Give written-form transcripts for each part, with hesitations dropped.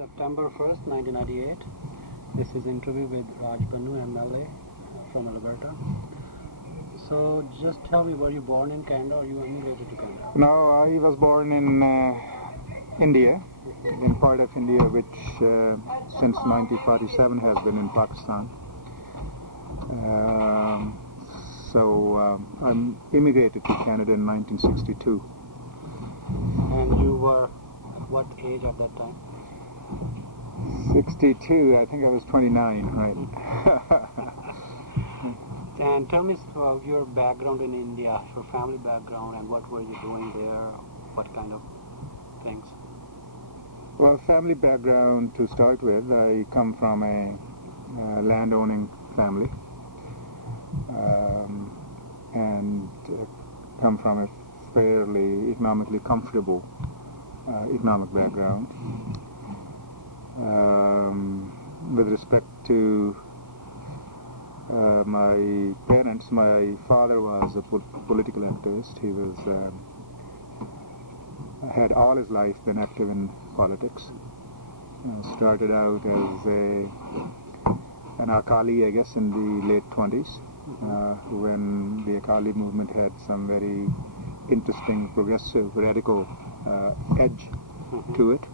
September 1st, 1998. This is interview with Raj Pannu, MLA from Alberta. So just tell me, were you born in Canada or you immigrated to Canada? No, I was born in India, in part of India which since 1947 has been in Pakistan. I immigrated to Canada in 1962. And you were at what age at that time? 62, I think I was 29, right. And tell me about your background in India, your family background, and what were you doing there, what kind of things? Well, family background to start with, I come from a land-owning family and come from a fairly economically comfortable economic background. With respect to my parents, my father was a political activist. He was had all his life been active in politics. Started out as an Akali, I guess, in the late 20s, when the Akali movement had some very interesting, progressive, radical edge to it.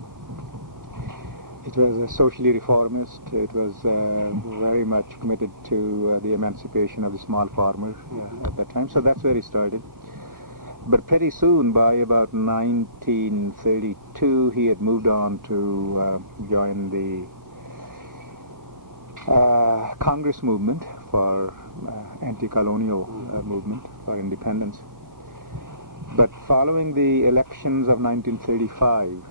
It was a socially reformist. It was very much committed to the emancipation of the small farmer at that time. So that's where he started. But pretty soon, by about 1932, he had moved on to join the Congress movement for anti-colonial movement for independence. But following the elections of 1935,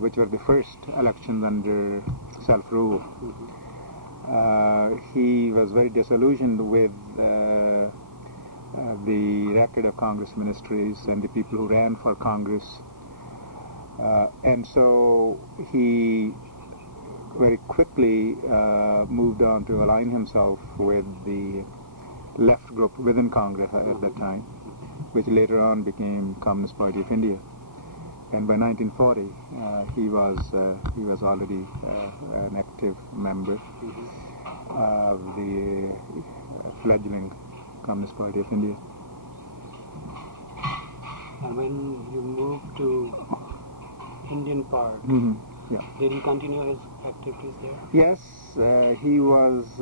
which were the first elections under self-rule, he was very disillusioned with the record of Congress ministries and the people who ran for Congress. And so he very quickly moved on to align himself with the left group within Congress at that time, which later on became Communist Party of India. And by 1940, he was already an active member of the fledgling Communist Party of India. And when you moved to Indian part, did he continue his activities there? Yes, he was,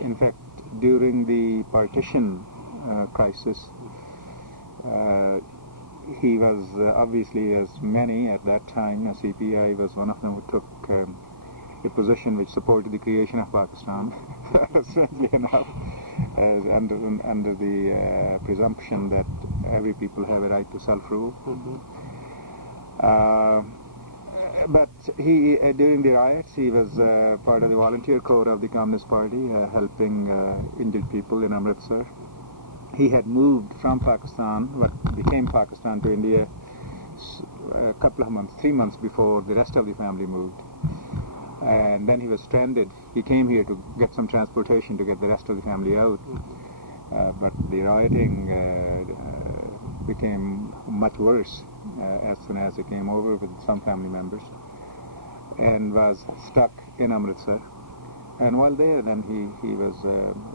in fact, during the partition crisis, he was obviously, as many at that time, CPI was one of them who took a position which supported the creation of Pakistan, strangely enough, as under the presumption that every people have a right to self-rule. But he, during the riots, he was part of the volunteer corps of the Communist Party, helping injured people in Amritsar. He had moved from Pakistan, what became Pakistan, to India a couple of months, 3 months before the rest of the family moved. And then he was stranded. He came here to get some transportation to get the rest of the family out. But the rioting became much worse as soon as he came over with some family members and was stuck in Amritsar. And while there, then he was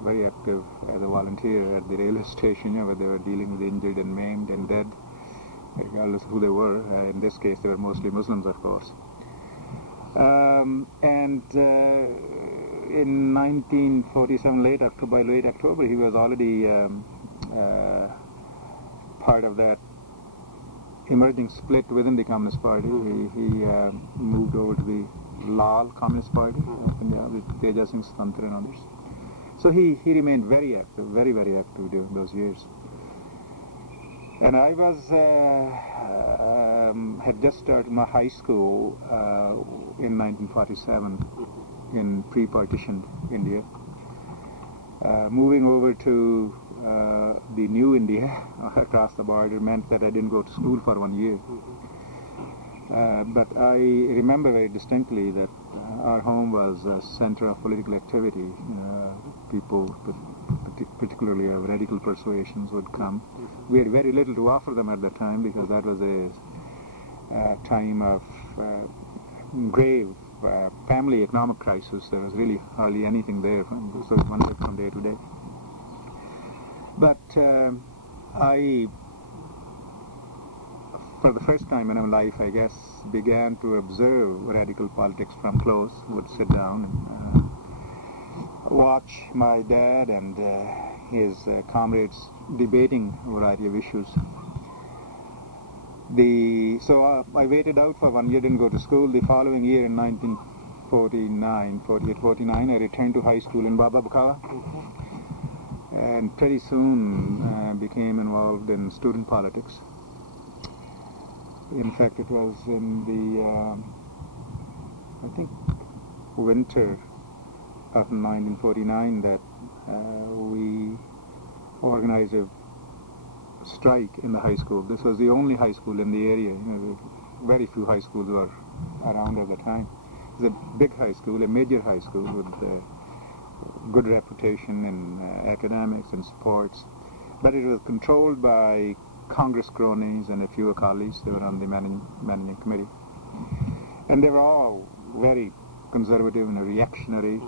very active as a volunteer at the railway station, where they were dealing with injured and maimed and dead, regardless of who they were. In this case, they were mostly Muslims, of course. In 1947, by late October, he was already part of that emerging split within the Communist Party. He moved over to the Lal Communist Party of India with Teja Singh Swantra and others. So he remained very active, very, very active during those years. And I was had just started my high school in 1947 in pre-partition India. Moving over to the new India across the border meant that I didn't go to school for 1 year. But I remember very distinctly that our home was a center of political activity. People, particularly of radical persuasions, would come. We had very little to offer them at that time because that was a time of grave family economic crisis. There was really hardly anything there, so one lived from day to day. But I, for the first time in my life, I guess, began to observe radical politics from close. Would sit down and watch my dad and his comrades debating a variety of issues. So I waited out for 1 year, didn't go to school. The following year, in 1949, I returned to high school in Bababkala, and pretty soon became involved in student politics. In fact, it was in the, I think, winter of 1949 that we organized a strike in the high school. This was the only high school in the area. Very few high schools were around at the time. It was a big high school, a major high school with good reputation in academics and sports. But it was controlled by Congress cronies and a few Akalis. They were on the managing committee. And they were all very conservative and reactionary,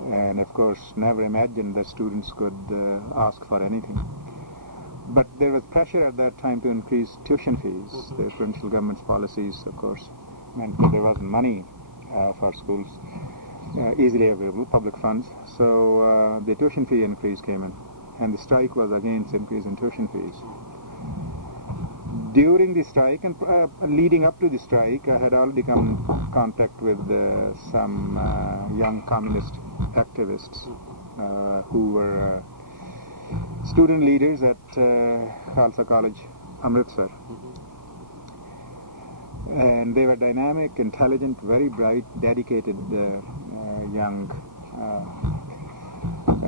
and of course never imagined that students could ask for anything. But there was pressure at that time to increase tuition fees. The provincial government's policies, of course, meant that there wasn't money for schools easily available, public funds. So the tuition fee increase came in, and the strike was against increase in tuition fees. During the strike and leading up to the strike, I had already come in contact with some young communist activists who were student leaders at Khalsa College, Amritsar. And they were dynamic, intelligent, very bright, dedicated young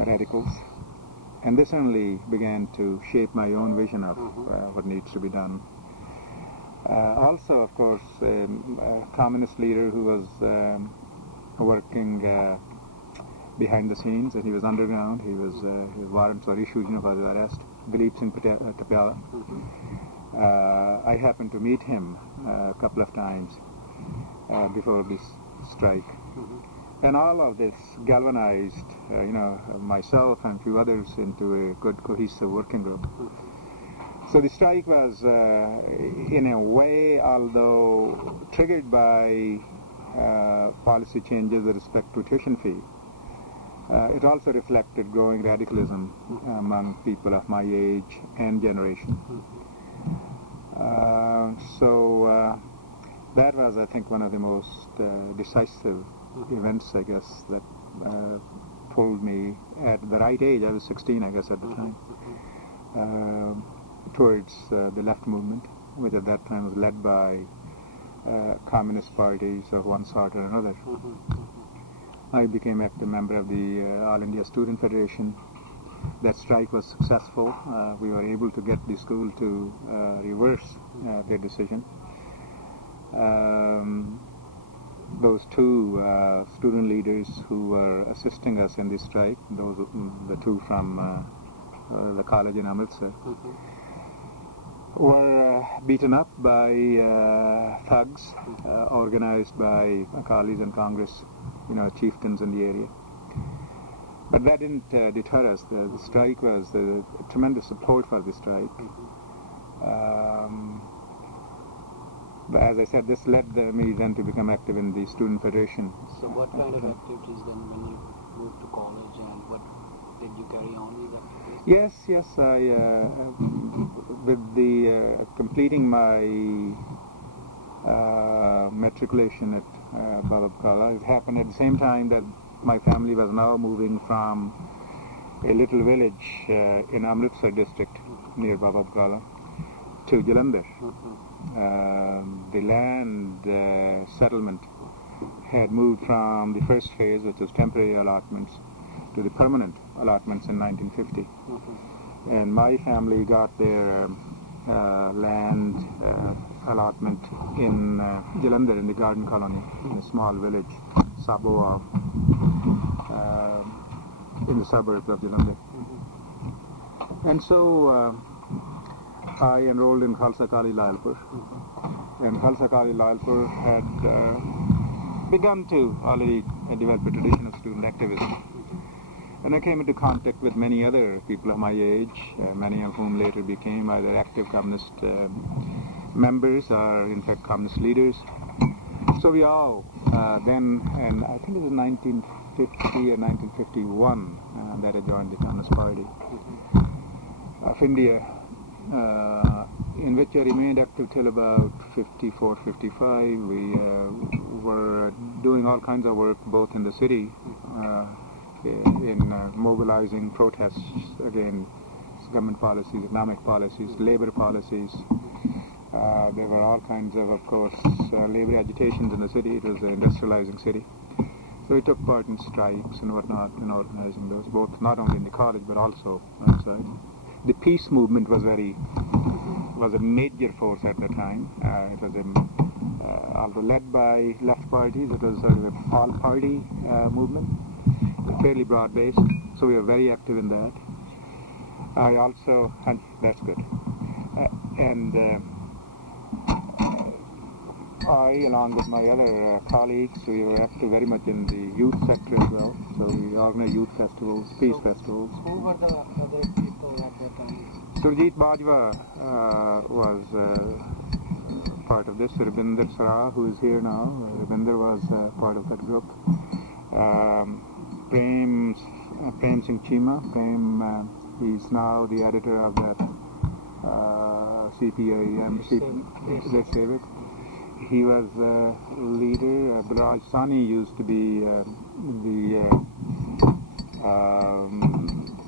radicals. And this only began to shape my own vision of what needs to be done. Also, of course, a communist leader who was working behind the scenes, and he was underground. His warrants were issued for his arrest. Dilip Singh Tapiala. I happened to meet him a couple of times before this strike. And all of this galvanized, myself and a few others into a good, cohesive working group. So the strike was, in a way, although triggered by policy changes with respect to tuition fee, it also reflected growing radicalism among people of my age and generation. So that was, I think, one of the most decisive events, I guess, that pulled me at the right age. I was 16, I guess, at the time, towards the left movement, which at that time was led by communist parties of one sort or another. I became an active member of the All India Student Federation. That strike was successful. We were able to get the school to reverse their decision. Those two student leaders who were assisting us in the strike, the two from the college in Amritsar, were beaten up by thugs organized by Akalis and Congress, chieftains in the area. But that didn't deter us. The strike was tremendous support for the strike. But as I said, this led me then to become active in the Student Federation. So what kind of activities then when you moved to college, and what did you carry on these activities? Yes, I, with the completing my matriculation at Bababkala, it happened at the same time that my family was now moving from a little village in Amritsar district near Bababkala to Jalandhar. The land settlement had moved from the first phase, which was temporary allotments, to the permanent allotments in 1950. And my family got their land allotment in Jalandhar, in the garden colony, in a small village, Saboa, in the suburbs of Jalandhar. And so I enrolled in Khalsa College, Lalpur, and Khalsa College Lalpur had begun to already develop a tradition of student activism. And I came into contact with many other people of my age, many of whom later became either active communist members or in fact communist leaders. So we all then, and I think it was 1950 or 1951 that I joined the Communist Party of India, in which I remained active till about 54, 55. We were doing all kinds of work both in the city in mobilizing protests against government policies, economic policies, labor policies. There were all kinds of course, labor agitations in the city. It was an industrializing city. So we took part in strikes and whatnot in organizing those, both not only in the college but also outside. The peace movement was a major force at the time. It was although led by left parties, it was sort of an all-party movement, fairly broad-based. So we were very active in that. I also, and that's good. I, along with my other colleagues, we were active very much in the youth sector as well. So we organized youth festivals, peace festivals. Who were the other people at that time? Surjit Bajwa was part of this. Rabinder Sarah, who is here now, Rabinder was part of that group. Prem Singh Chima, he's now the editor of that CPIM, Desh Sevak. He was leader. Raj Pannu used to be the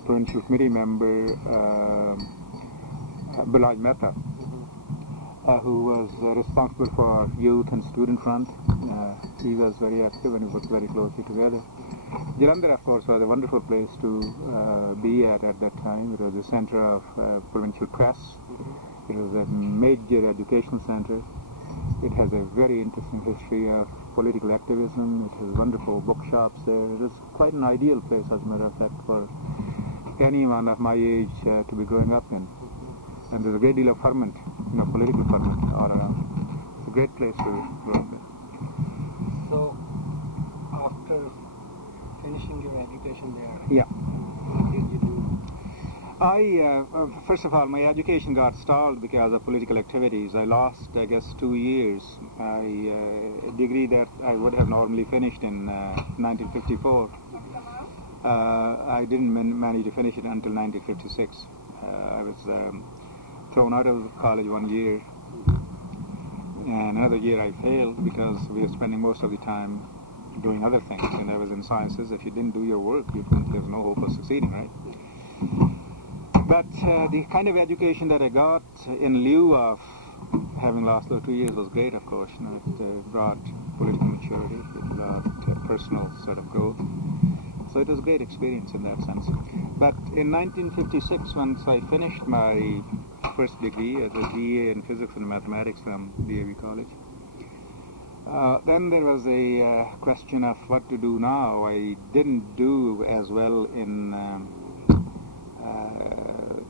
provincial committee member. Raj Mehta, who was responsible for youth and student front. He was very active and we worked very closely together. Jalandhar, of course, was a wonderful place to be at that time. It was the center of provincial press. It was a major educational center. It has a very interesting history of political activism. It has wonderful bookshops there. It is quite an ideal place, as a matter of fact, for anyone of my age to be growing up in. And there's a great deal of ferment, political ferment all around. It's a great place to grow up in. So, after finishing your education there, yeah, what did you do? First of all, my education got stalled because of political activities. I lost, I guess, 2 years. A degree that I would have normally finished in 1954. I didn't manage to finish it until 1956. I was thrown out of college 1 year, and another year I failed because we were spending most of the time doing other things. And I was in sciences. If you didn't do your work, there's no hope of succeeding, right? But the kind of education that I got in lieu of having lost those 2 years was great, of course. It brought political maturity, it brought personal sort of growth. So it was a great experience in that sense. But in 1956, once I finished my first degree as a BA in physics and mathematics from DAV College, then there was a question of what to do now. I didn't do as well in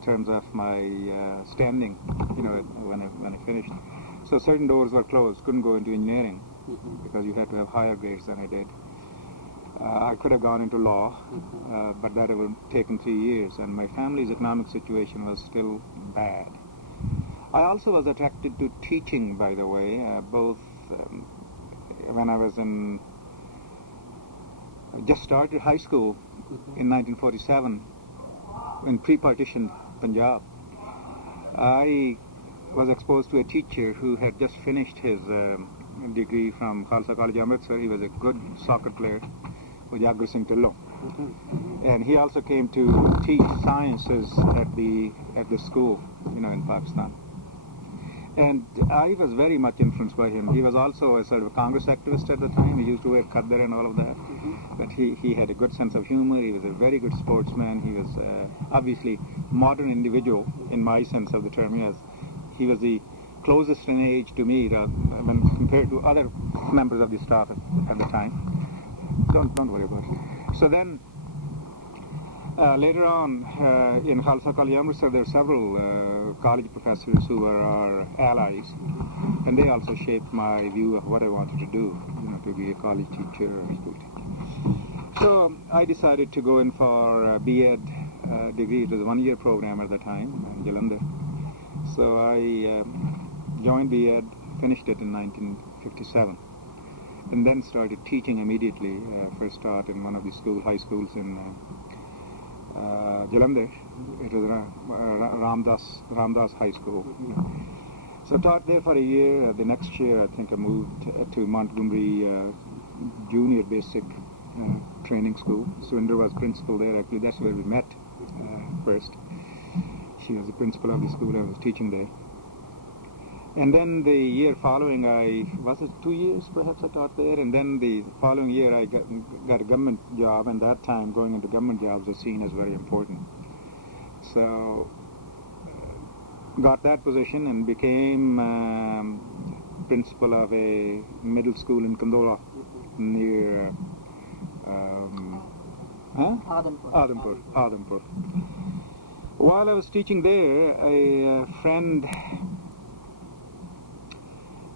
terms of my standing, when I finished. So certain doors were closed. Couldn't go into engineering because you had to have higher grades than I did. I could have gone into law, but that would have taken 3 years, and my family's economic situation was still bad. I also was attracted to teaching, by the way, both when I was just started high school in 1947, in pre-partition Punjab. I was exposed to a teacher who had just finished his degree from Khalsa College, Amritsar. He was a good soccer player, Jagar Singh Tillo. And he also came to teach sciences at the school, in Pakistan. And I was very much influenced by him. He was also a sort of a Congress activist at the time. He used to wear khadar and all of that. But he had a good sense of humor. He was a very good sportsman. He was obviously modern individual in my sense of the term. He was the closest in age to me when compared to other members of the staff at the time. Don't worry about it. So then Later on, in Khalsa College Amritsar, there are several college professors who are our allies, and they also shaped my view of what I wanted to do, to be a college teacher or a school teacher. So I decided to go in for a B.Ed degree. It was a one-year program at the time in Jalandhar. So I joined B.Ed, finished it in 1957, and then started teaching immediately. First taught in one of the high schools in Jalandhar. It was Ramdas High School. So taught there for a year. The next year, I think I moved to Montgomery Junior Basic Training School. Swinder was principal there. Actually, that's where we met first. She was the principal of the school. I was teaching there. And then the year following, was it 2 years perhaps I taught there? And then the following year I got a government job, and that time going into government jobs was seen as very important. So got that position and became principal of a middle school in Kondola near Adhampur. While I was teaching there, a friend,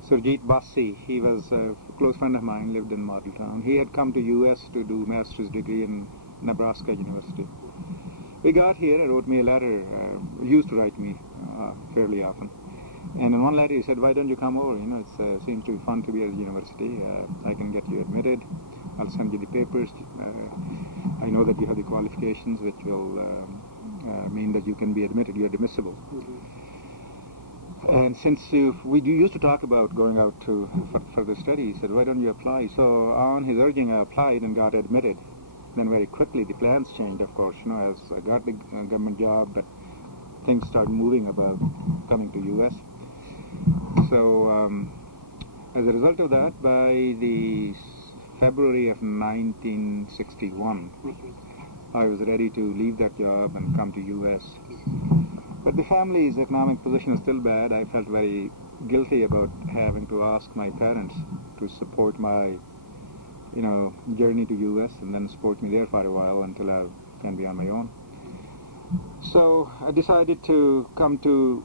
Surjit Bassi, he was a close friend of mine, lived in Modeltown. He had come to U.S. to do master's degree in Nebraska University. We got here, wrote me a letter, used to write me fairly often. And in one letter he said, why don't you come over? It seems to be fun to be at the university. I can get you admitted. I'll send you the papers. I know that you have the qualifications which will mean that you can be admitted. You're admissible. And since we used to talk about going out for further study, he said, why don't you apply? So on his urging, I applied and got admitted. Then very quickly the plans changed, of course, as I got the government job, but things started moving about coming to U.S. So as a result of that, by the February of 1961, I was ready to leave that job and come to U.S. But the family's economic position is still bad. I felt very guilty about having to ask my parents to support my, journey to U.S. and then support me there for a while until I can be on my own. So I decided to come to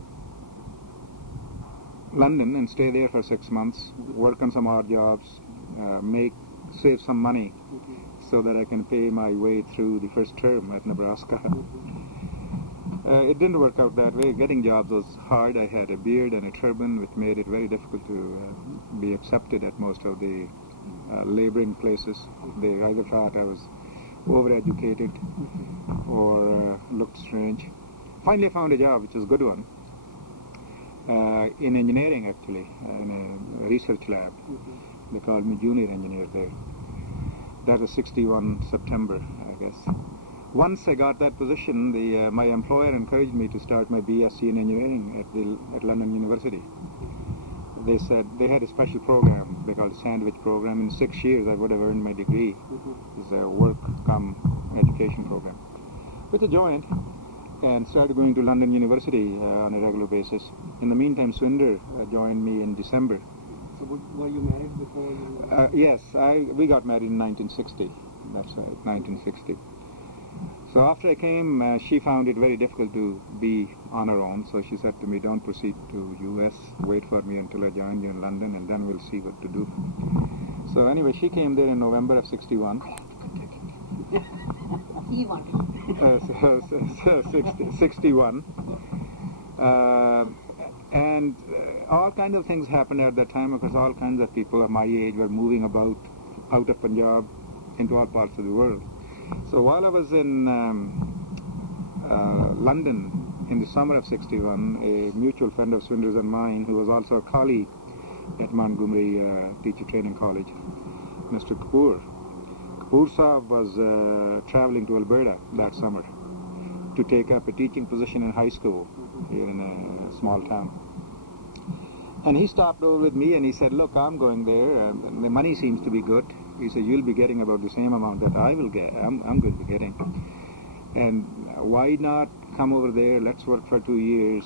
London and stay there for 6 months, work on some odd jobs, save some money so that I can pay my way through the first term at Nebraska. It didn't work out that way. Getting jobs was hard. I had a beard and a turban, which made it very difficult to be accepted at most of the laboring places. They either thought I was overeducated or looked strange. Finally I found a job, which was a good one, in engineering actually, in a research lab. They called me junior engineer there. That was 61 September, I guess. Once I got that position, my employer encouraged me to start my BSc in engineering at London University. They said they had a special program they called the Sandwich program. In 6 years I would have earned my degree. It's a work-cum-education program, which I joined and started going to London University on a regular basis. In the meantime, Swinder joined me in December. So were you married before you... Yes, we got married in 1960. That's right, 1960. So after I came, she found it very difficult to be on her own, so she said to me, don't proceed to U.S., wait for me until I join you in London, and then we'll see what to do. So anyway, she came there in November of 61. He wanted. 61. And all kinds of things happened at that time, because all kinds of people of my age were moving about out of Punjab into all parts of the world. So while I was in London in the summer of 61, a mutual friend of Swinder's and mine, who was also a colleague at Montgomery Teacher Training College, Mr. Kapoor Sahab was traveling to Alberta that summer to take up a teaching position in high school here in a small town. And he stopped over with me and he said, look, I'm going there, the money seems to be good. He said, you'll be getting about the same amount that I will get, I'm going to be getting. And why not come over there, let's work for 2 years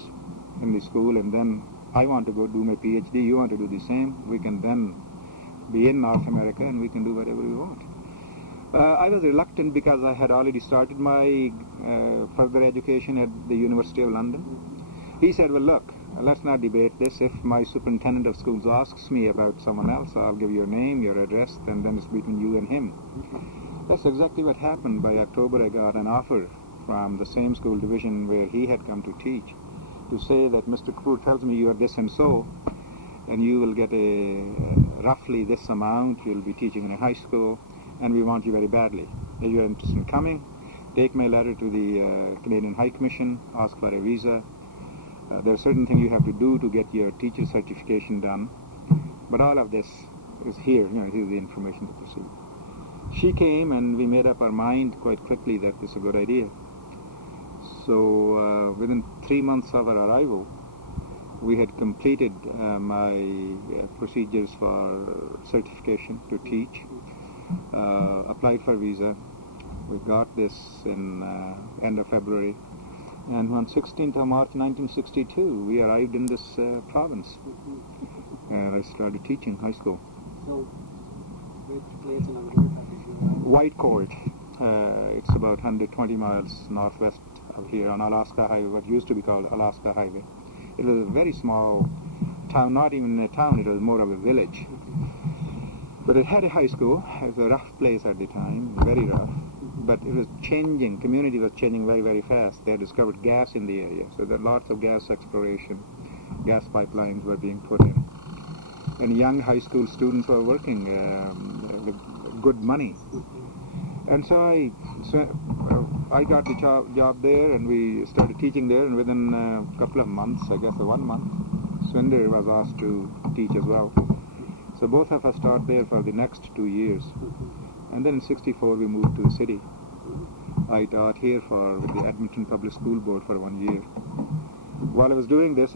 in the school, and then I want to go do my PhD, you want to do the same, we can then be in North America and we can do whatever we want. I was reluctant because I had already started my further education at the University of London. He said, well, look, let's not debate this. If my superintendent of schools asks me about someone else, I'll give your name, your address, and then it's between you and him. That's exactly what happened. By October, I got an offer from the same school division where he had come to teach to say that Mr. Kapoor tells me you are this and so, and you will get roughly this amount. You'll be teaching in a high school, and we want you very badly. If you're interested in coming, take my letter to the Canadian High Commission, ask for a visa. There are certain things you have to do to get your teacher certification done, but all of this is here. Here's the information to proceed. She came, and we made up our mind quite quickly that this is a good idea. So within 3 months of our arrival, we had completed my procedures for certification to teach, applied for visa. We got this in end of February, and on 16th of March 1962 we arrived in this province, and I started teaching high school. So which place in Alberta did you arrive? Whitecourt. It's about 120 miles northwest of here on Alaska Highway, what used to be called Alaska Highway. It was a very small town, not even a town, it was more of a village. But it had a high school. It was a rough place at the time, very rough. But it was changing, community was changing very, very fast. They had discovered gas in the area, so there were lots of gas exploration. Gas pipelines were being put in. And young high school students were working with good money. And so I got the job there, and we started teaching there, and within a couple of months, I guess 1 month, Swinder was asked to teach as well. So both of us taught there for the next 2 years. And then in 64 we moved to the city. I taught here with the Edmonton Public School Board for 1 year. While I was doing this,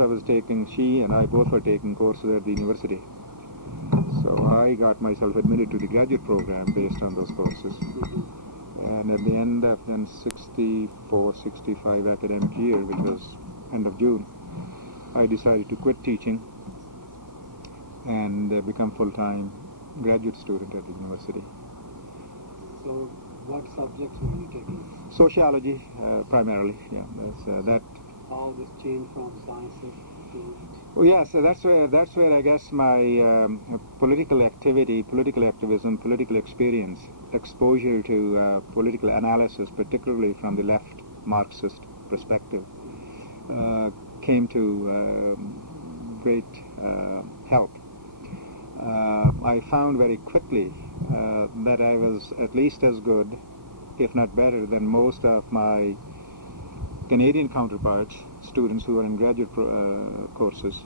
she and I both were taking courses at the university. So I got myself admitted to the graduate program based on those courses. And at the end of the 64-65 academic year, which was end of June, I decided to quit teaching and become full-time graduate student at the university. So what subjects were you taking? Sociology, primarily, yeah. That. How this changed from sciences to... Oh yeah, so that's where I guess my political activity, political activism, political experience, exposure to political analysis, particularly from the left Marxist perspective, came to great help. I found very quickly that I was at least as good, if not better, than most of my Canadian counterparts, students who were in graduate courses,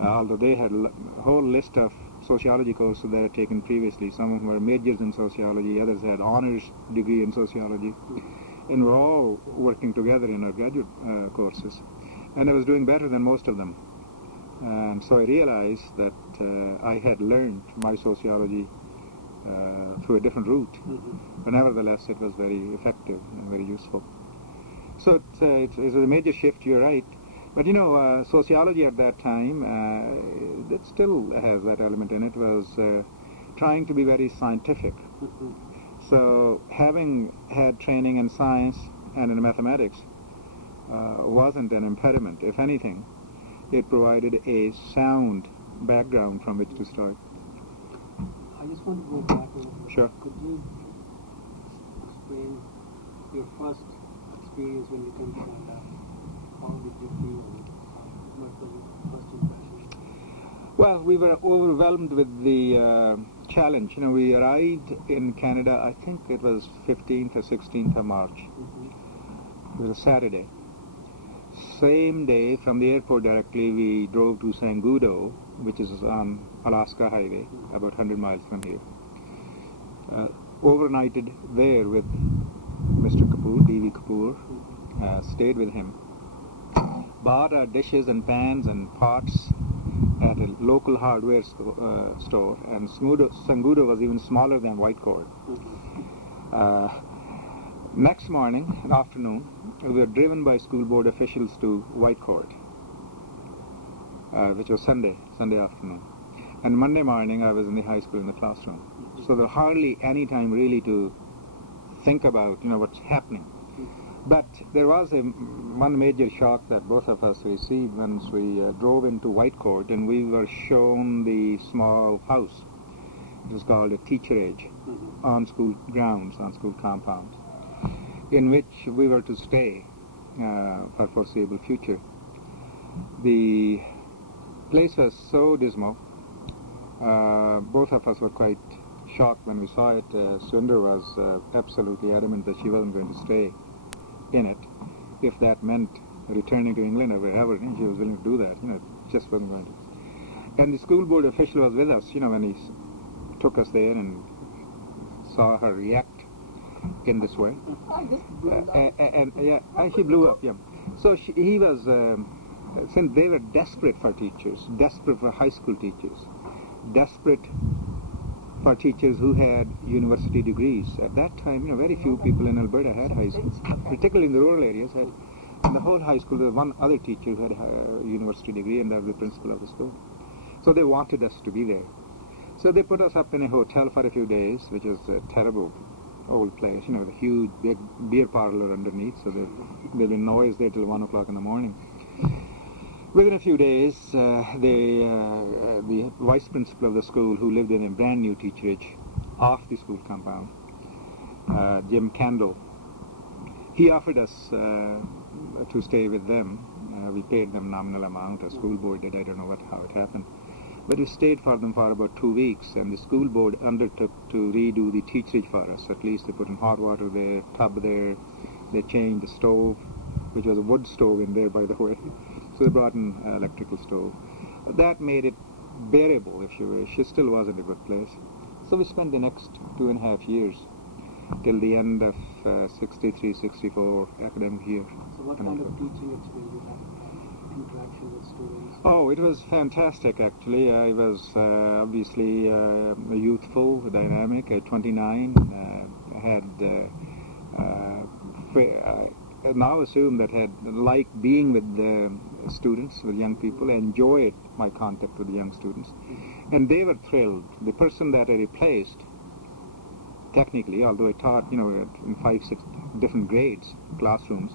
although they had a whole list of sociology courses they had taken previously. Some of them were majors in sociology, others had honors degree in sociology, and we're all working together in our graduate courses. And I was doing better than most of them. And so I realized that I had learned my sociology through a different route, but nevertheless it was very effective and very useful. So it's a major shift, you're right. But sociology at that time, it still has that element in it, was trying to be very scientific. So having had training in science and in mathematics wasn't an impediment. If anything, it provided a sound background from which to start. I just want to go back a little bit. Sure. Could you explain your first experience when you came to Hundal? How did you feel? What was your first impression? Well, we were overwhelmed with the challenge. We arrived in Canada, I think it was 15th or 16th of March. It was a Saturday. Same day, from the airport directly, we drove to Sangudo, which is on Alaska Highway, about 100 miles from here. Overnighted there with Mr. Kapoor, D.V. Kapoor, stayed with him. Bought our dishes and pans and pots at a local hardware store, and Sangudo was even smaller than Whitecourt. Next morning and afternoon, we were driven by school board officials to Whitecourt, which was Sunday afternoon. And Monday morning I was in the high school in the classroom. So there hardly any time really to think about, what's happening. But there was one major shock that both of us received once we drove into Whitecourt and we were shown the small house. It was called a teacherage on school grounds, on school compounds, in which we were to stay for foreseeable future. The place was so dismal. Both of us were quite shocked when we saw it. Sundar was absolutely adamant that she wasn't going to stay in it. If that meant returning to England or wherever, she was willing to do that. Just wasn't going to. And the school board official was with us, when he took us there and saw her react in this way. And she blew up, So he was, since they were desperate for teachers, desperate for high school teachers, desperate for teachers who had university degrees. At that time, very few people in Alberta had high school, particularly in the rural areas. In the whole high school, there was one other teacher who had a university degree, and that was the principal of the school. So they wanted us to be there. So they put us up in a hotel for a few days, which was a terrible old place, with a huge, big beer parlor underneath, so there'd be noise there till 1 o'clock in the morning. Within a few days, the vice principal of the school, who lived in a brand new teacherage off the school compound, Jim Kendall, he offered us to stay with them. We paid them nominal amount. A school board did. I don't know how it happened. But we stayed for them for about 2 weeks, and the school board undertook to redo the teacherage for us. At least they put in hot water there, tub there. They changed the stove, which was a wood stove in there, by the way. So they brought in an electrical stove. That made it bearable, if you wish. It still wasn't a good place. So we spent the next 2.5 years till the end of 63, 64 academic year. So what kind of teaching experience you had? Interaction with students? Oh, it was fantastic, actually. I was obviously youthful, dynamic, at 29. I now assume that had liked being with the students, with young people, enjoyed my contact with the young students. And they were thrilled. The person that I replaced, technically, although I taught, in 5, 6 different grades, classrooms,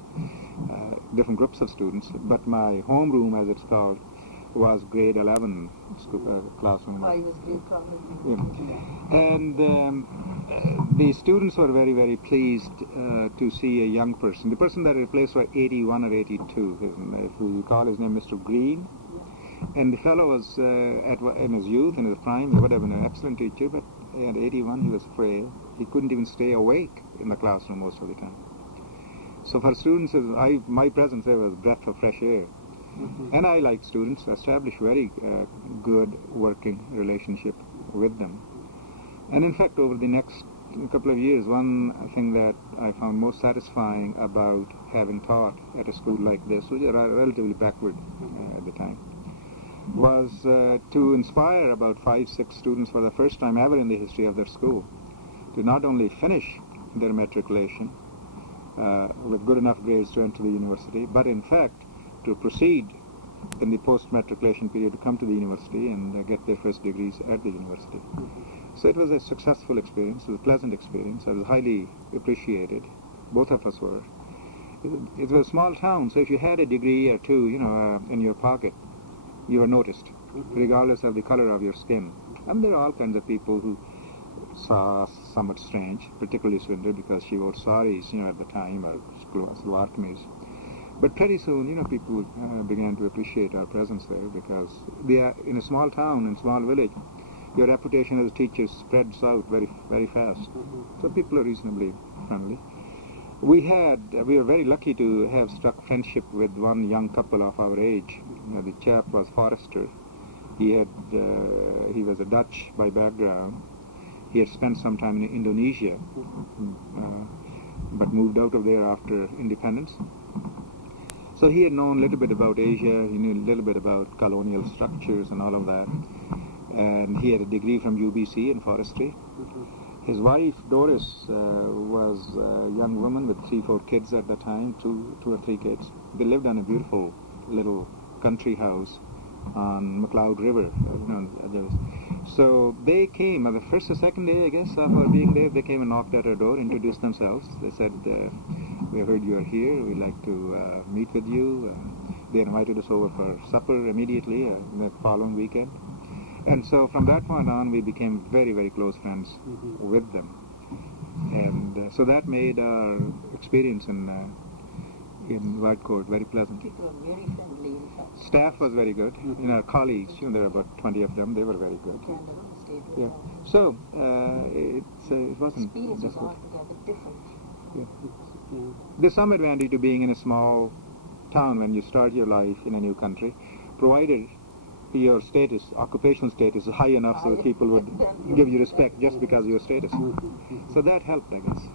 different groups of students, but my homeroom, as it's called, was grade 11 classroom. I was grade 12. And the students were very, very pleased to see a young person. The person that I replaced was 81 or 82. If we call his name Mr. Green. And the fellow was in his youth, in his prime, he would have been an excellent teacher, but at 81 he was frail. He couldn't even stay awake in the classroom most of the time. So for students, my presence there was a breath of fresh air. And I, like students, established very good working relationship with them. And in fact, over the next couple of years, one thing that I found most satisfying about having taught at a school like this, which was relatively backward at the time, was to inspire about 5, 6 students for the first time ever in the history of their school to not only finish their matriculation with good enough grades to enter the university, but in fact to proceed in the post-matriculation period to come to the university and get their first degrees at the university. So it was a successful experience, it was a pleasant experience. I was highly appreciated. Both of us were. It was a small town, so if you had a degree or two, in your pocket, you were noticed, regardless of the color of your skin. And there are all kinds of people who saw us somewhat strange, particularly Sundar, because she wore saris, at the time, or salwar kameez. But pretty soon, people began to appreciate our presence there, because they are in a small town, in a small village. Your reputation as a teacher spreads out very, very fast. So people are reasonably friendly. We were very lucky to have struck friendship with one young couple of our age. The chap was Forrester. He was a Dutch by background. He had spent some time in Indonesia, but moved out of there after independence. So he had known a little bit about Asia, he knew a little bit about colonial structures and all of that. And he had a degree from UBC in forestry. His wife, Doris, was a young woman with 3, 4 kids at the time, 2 or 3 kids. They lived on a beautiful little country house on McLeod River. So they came on the first or second day, I guess, after being there. They came and knocked at our door, introduced themselves. They said, "We heard you are here. We'd like to meet with you." They invited us over for supper immediately the following weekend. And so from that point on, we became very, very close friends with them. And so that made our experience in Whitecourt very pleasant. People are very friendly, in fact. Staff was very good. Our colleagues, there were about 20 of them, they were very good. Yeah. So it wasn't experience was difficult. altogether different. Yeah. There's some advantage to being in a small town when you start your life in a new country, provided your status, occupational status, is high enough so that people would give you respect just because of your status. So that helped, I guess.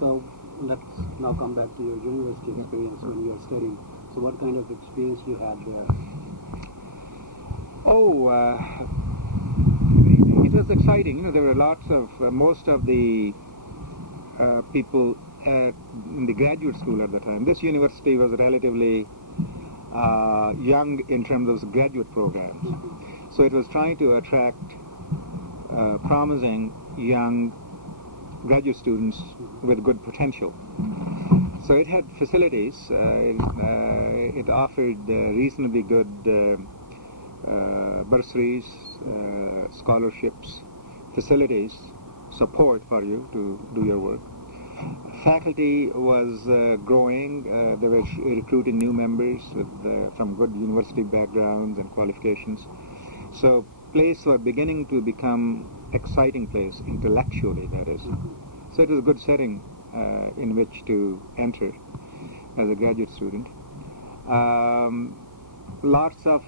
So let's now come back to your university experience when you were studying. So what kind of experience you had there? It was exciting. There were lots of, most of the people in the graduate school at the time. This university was relatively young in terms of graduate programs. So it was trying to attract promising young graduate students with good potential. So it had facilities. It offered reasonably good bursaries, scholarships, facilities, support for you to do your work. Faculty was growing. They were recruiting new members from good university backgrounds and qualifications. So place were beginning to become exciting place, intellectually, that is. So it was a good setting in which to enter as a graduate student. Lots of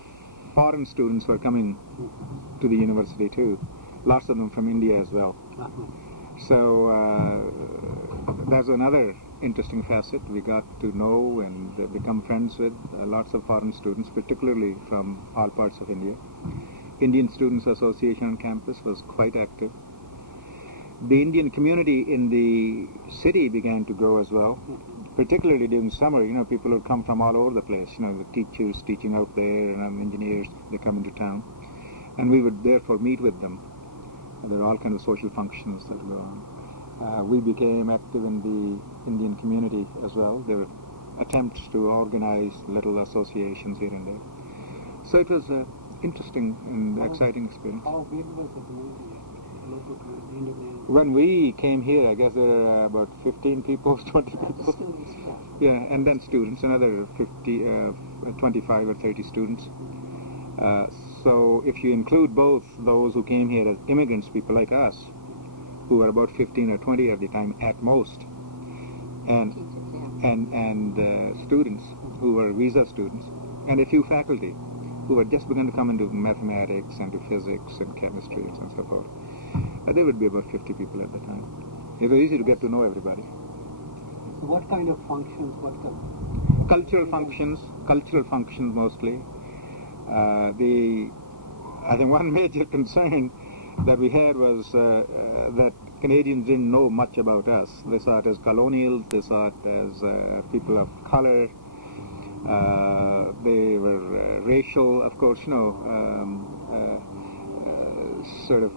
foreign students were coming to the university too, lots of them from India as well. So that's another interesting facet. We got to know and become friends with lots of foreign students, particularly from all parts of India. Indian Students Association on campus was quite active. The Indian community in the city began to grow as well, particularly during summer. People would come from all over the place. The teachers teaching out there and engineers, they come into town. And we would therefore meet with them. There are all kinds of social functions that go on. We became active in the Indian community as well. There were attempts to organize little associations here and there. So it was an interesting and exciting experience. How big was the community, local community, Indo-Canadians? When we came here, I guess there were about 15 people, 20 people. Students, Yeah, and then students, another 25 or 30 students. So if you include both those who came here as immigrants, people like us, who were about 15 or 20 at the time at most, and students who were visa students, and a few faculty who had just begun to come into mathematics and to physics and chemistry and so forth. There would be about 50 people at the time. It was easy to get to know everybody. So what kind of functions, Cultural functions mostly. I think one major concern that we had was that Canadians didn't know much about us. They saw it as colonials, they saw it as people of color. They were racial, of course, sort of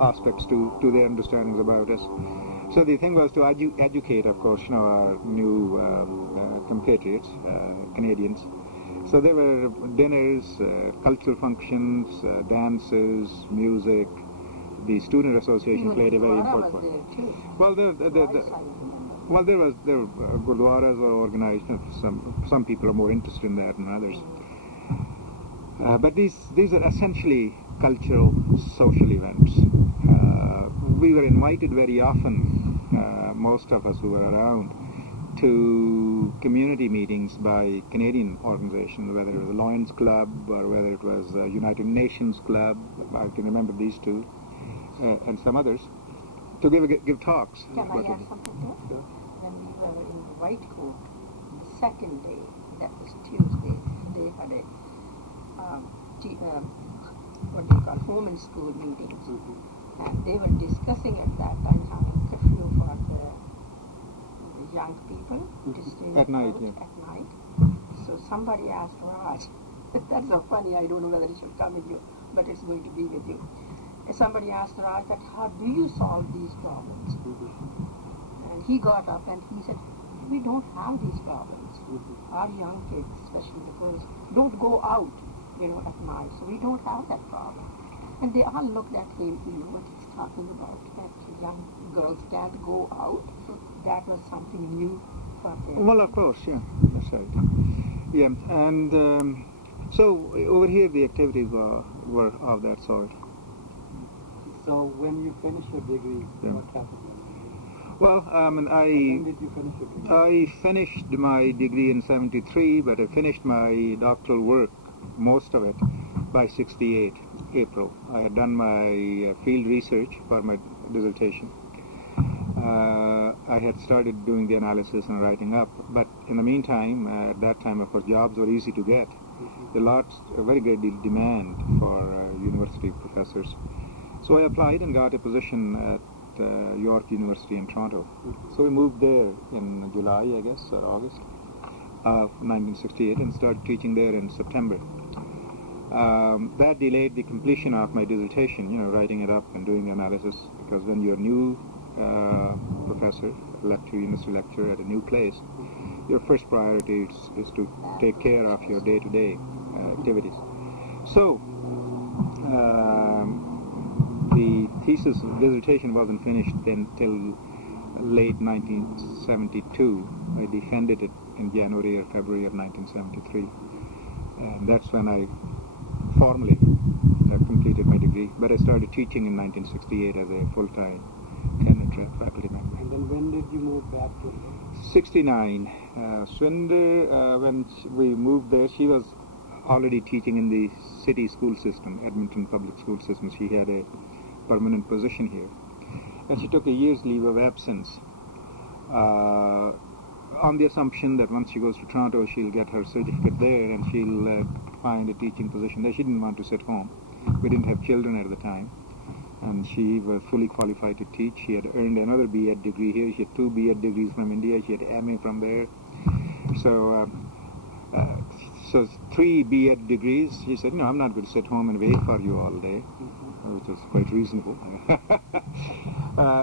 aspects to their understandings about us. So the thing was to educate, of course, our new compatriots, Canadians. So there were dinners, cultural functions, dances, music. The student association played a very important role. Well, there were gurdwaras were organized. Some people are more interested in that than others. But these are essentially cultural, social events. We were invited very often, most of us who were around, to community meetings by Canadian organizations, whether it was the Lions Club or whether it was the United Nations Club, I can remember these two, and some others, to give talks. Can I add something to it? When we were in Whitecourt, the second day, that was Tuesday, they had a home and school meetings. And they were discussing at that time having curfew for the young people to stay at night. at night. So somebody asked Raj, that's so funny, I don't know whether it should come with you, but it's going to be with you. And somebody asked Raj that, how do you solve these problems? And he got up and he said, we don't have these problems. Our young kids, especially the girls, don't go out, at night, so we don't have that problem. And they all looked at him, what he's talking about, that young girls can't go out. So that was something new for them. Well, of course, yeah, that's right. Yeah, and so over here the activities were of that sort. So when you finished your degree, what happened? Well, When did you finish your degree? I finished my degree in 73, but I finished my doctoral work, most of it, by 68, April. I had done my field research for my dissertation. I had started doing the analysis and writing up, but in the meantime, at that time, of course, jobs were easy to get. There was a very great deal of demand for university professors. So I applied and got a position at York University in Toronto. So we moved there in July, I guess, or August of 1968, and started teaching there in September. That delayed the completion of my dissertation, writing it up and doing the analysis, because when you're a new professor, university lecturer at a new place, your first priority is to take care of your day-to-day activities. So the dissertation wasn't finished until late 1972. I defended it in January or February of 1973, and that's when I formally completed my degree. But I started teaching in 1968 as a full-time tenure faculty member. And then when did you move back to? 69. Swinder, when we moved there, she was already teaching in the city school system, Edmonton public school system. She had a permanent position here, and she took a year's leave of absence on the assumption that once she goes to Toronto, she'll get her certificate there and she'll find a teaching position there. She didn't want to sit home. We didn't have children at the time, and she was fully qualified to teach. She had earned another B.Ed degree here. She had 2 B.Ed degrees from India. She had MA from there. So 3 B.Ed degrees. She said, I'm not going to sit home and wait for you all day, which was quite reasonable.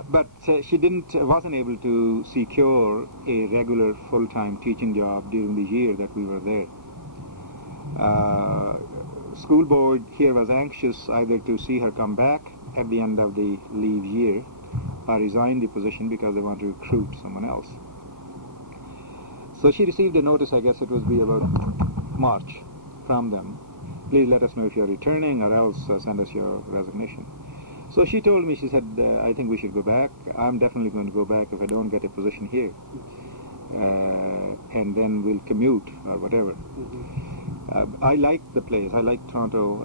But she wasn't able to secure a regular full-time teaching job during the year that we were there. School board here was anxious either to see her come back at the end of the leave year or resign the position because they want to recruit someone else. So she received a notice, I guess it would be about March, from them. Please let us know if you're returning, or else send us your resignation. So she told me, she said, I think we should go back. I'm definitely going to go back if I don't get a position here. And then we'll commute or whatever. I liked the place. I liked Toronto,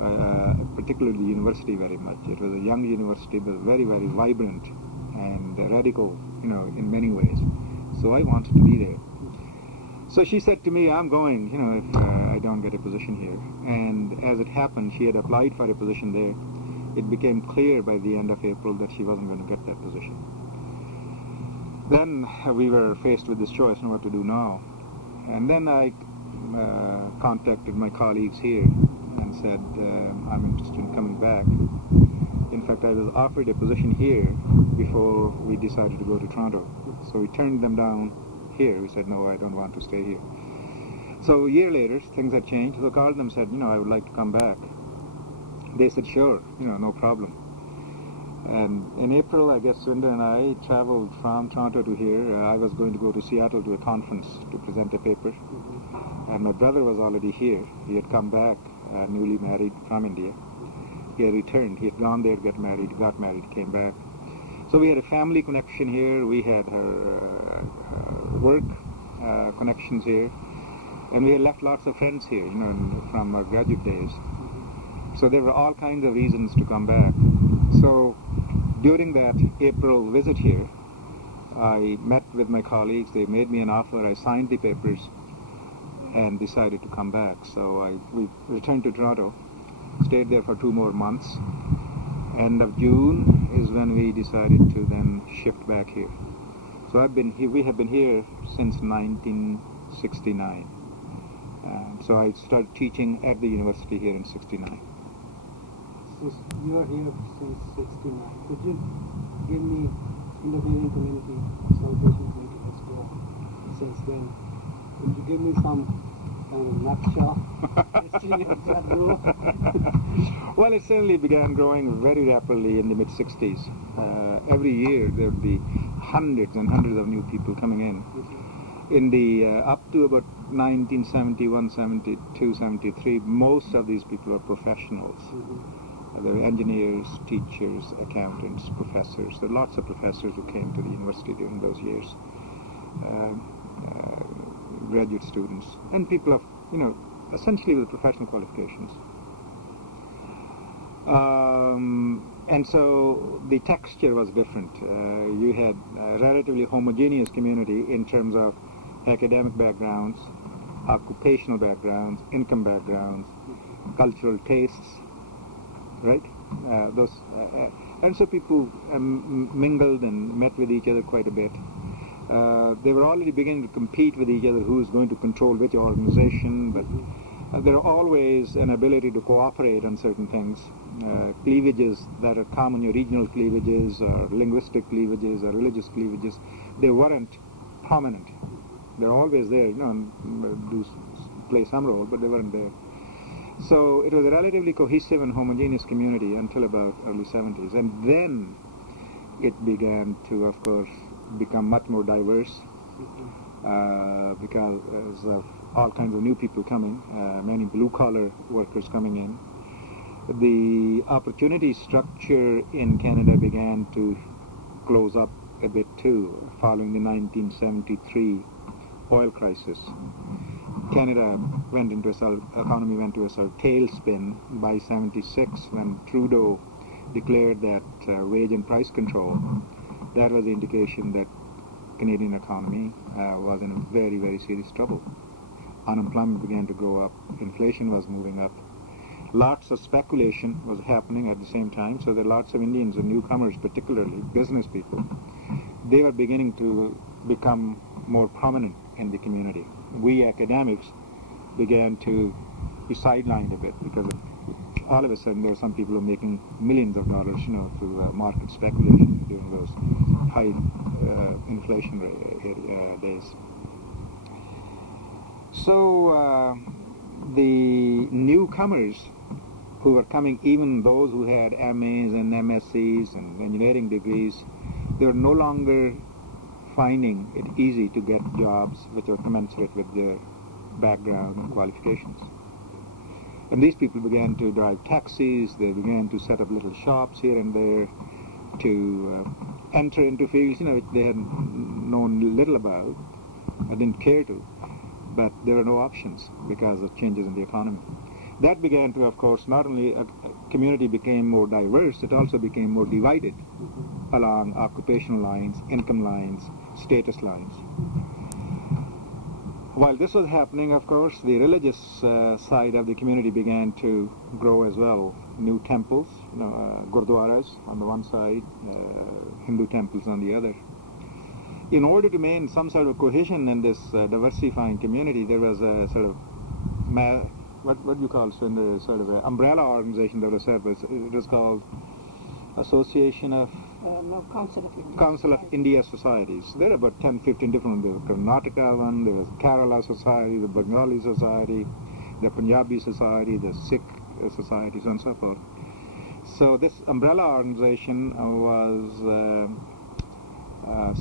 particularly the university, very much. It was a young university, but very, very vibrant and radical, in many ways. So I wanted to be there. So she said to me, I'm going, if I don't get a position here. And as it happened, she had applied for a position there. It became clear by the end of April that she wasn't going to get that position. Then we were faced with this choice, what to do now. And then I contacted my colleagues here and said, I'm interested in coming back. In fact, I was offered a position here before we decided to go to Toronto. So we turned them down here. We said, no, I don't want to stay here. So a year later, things had changed. So I called them and said, I would like to come back. They said, sure, no problem. And in April, I guess Swinder and I traveled from Toronto to here. I was going to go to Seattle to a conference to present a paper. And my brother was already here. He had come back, newly married from India. He had returned. He had gone there, got married, came back. So we had a family connection here. We had her work connections here. And we had left lots of friends here, from our graduate days. So there were all kinds of reasons to come back. So during that April visit here, I met with my colleagues. They made me an offer. I signed the papers and decided to come back. So we returned to Toronto, stayed there for 2 more months. End of June is when we decided to then shift back here. So we have been here since 1969. So I started teaching at the university here in '69. So you are here since '69. Could you give me Indo-Canadian community celebrations maybe let's go since then? Could you give me some kind of nutshell history of that group? Well, it certainly began growing very rapidly in the mid-'60s. Every year there would be hundreds and hundreds of new people coming in. In the up to about 1971, 72, 73, most of these people were professionals. They were engineers, teachers, accountants, professors. There were lots of professors who came to the university during those years. Graduate students and people of, essentially with professional qualifications. And so the texture was different. You had a relatively homogeneous community in terms of academic backgrounds, occupational backgrounds, income backgrounds, cultural tastes, right? And so people mingled and met with each other quite a bit. They were already beginning to compete with each other, who is going to control which organization, but there are always an ability to cooperate on certain things. Cleavages that are common, your regional cleavages or linguistic cleavages or religious cleavages, they weren't prominent. They're always there, and do play some role, but they weren't there. So it was a relatively cohesive and homogeneous community until about early 70s. And then it began to, of course, become much more diverse because of all kinds of new people coming, many blue-collar workers coming in. The opportunity structure in Canada began to close up a bit too, following the 1973 oil crisis. Canada went into economy went to a sort of tailspin by '76 when Trudeau declared that wage and price control. That was the indication that Canadian economy was in very, very serious trouble. Unemployment began to go up, inflation was moving up. Lots of speculation was happening at the same time, so there were lots of Indians and newcomers, particularly business people. They were beginning to become more prominent in the community. We academics began to be sidelined a bit because all of a sudden there were some people who were making millions of dollars, through market speculation during those high inflation days. So the newcomers who were coming, even those who had MAs and MScs and engineering degrees, they were no longer finding it easy to get jobs which were commensurate with their background and qualifications. And these people began to drive taxis, they began to set up little shops here and there to enter into fields which they had known little about or didn't care to, but there were no options because of changes in the economy. That began to, of course, not only a community became more diverse, it also became more divided along occupational lines, income lines, status lines. While this was happening, of course, the religious side of the community began to grow as well. New temples, gurdwaras on the one side, Hindu temples on the other. In order to maintain some sort of cohesion in this diversifying community, there was a sort of what do you call it? The sort of an umbrella organization that was set up. It was called Association of Council of India Societies. There are about 10, 15 different. There was Karnataka one, there was Kerala Society, the Bengali Society, the Punjabi Society, the Sikh Society, so on and so forth. So this umbrella organization was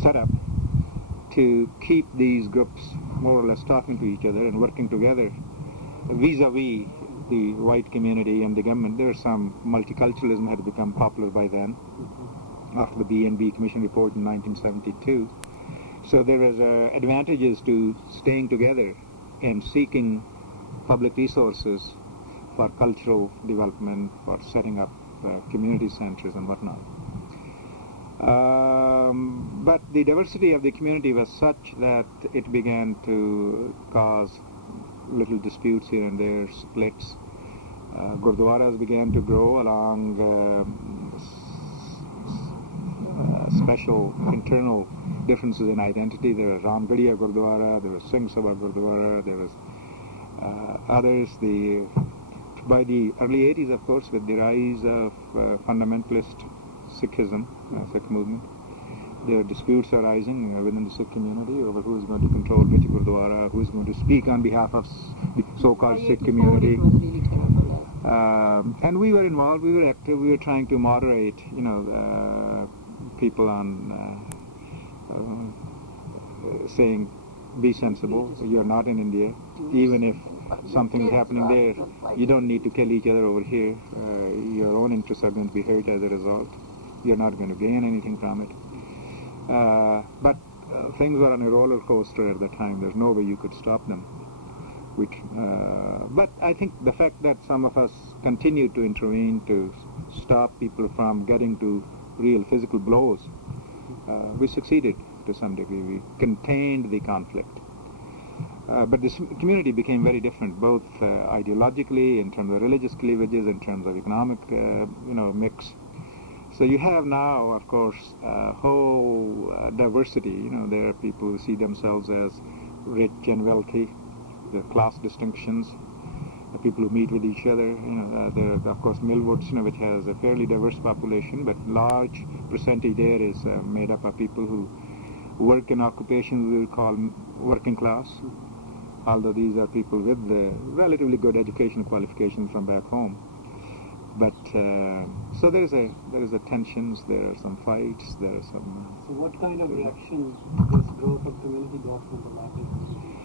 set up to keep these groups more or less talking to each other and working together vis-a-vis the white community and the government. There was some multiculturalism had become popular by then, after the B&B Commission report in 1972. So there was advantages to staying together and seeking public resources for cultural development, for setting up community centers and whatnot. But the diversity of the community was such that it began to cause little disputes here and there, splits. Gurdwaras began to grow along special internal differences in identity. There was Ramgadiya Gurdwara, there was Singh Sabha Gurdwara, there was Others, by the early 80s, of course, with the rise of fundamentalist Sikhism, Sikh movement, there are disputes arising within the Sikh community over who is going to control which Gurdwara, who is going to speak on behalf of the so-called Sikh community. It was really terrible. And we were involved, we were active, we were trying to moderate, people on saying, be sensible, you're not in India, even if something is happening there, you don't need to kill each other over here, your own interests are going to be hurt as a result, you're not going to gain anything from it. But things were on a roller coaster at the time, there's no way you could stop them. But I think the fact that some of us continued to intervene to stop people from getting to real physical blows, we succeeded to some degree. We contained the conflict. But this community became very different, both ideologically, in terms of religious cleavages, in terms of economic, mix. So you have now, of course, a whole diversity. There are people who see themselves as rich and wealthy. There are class distinctions. People who meet with each other. There are, of course, Millwoods, which has a fairly diverse population, but large percentage there is made up of people who work in occupations we would call working class. Although these are people with relatively good educational qualifications from back home. But so there is a tensions. There are some fights. There are some. So what kind of reaction this growth of community got from the larger community?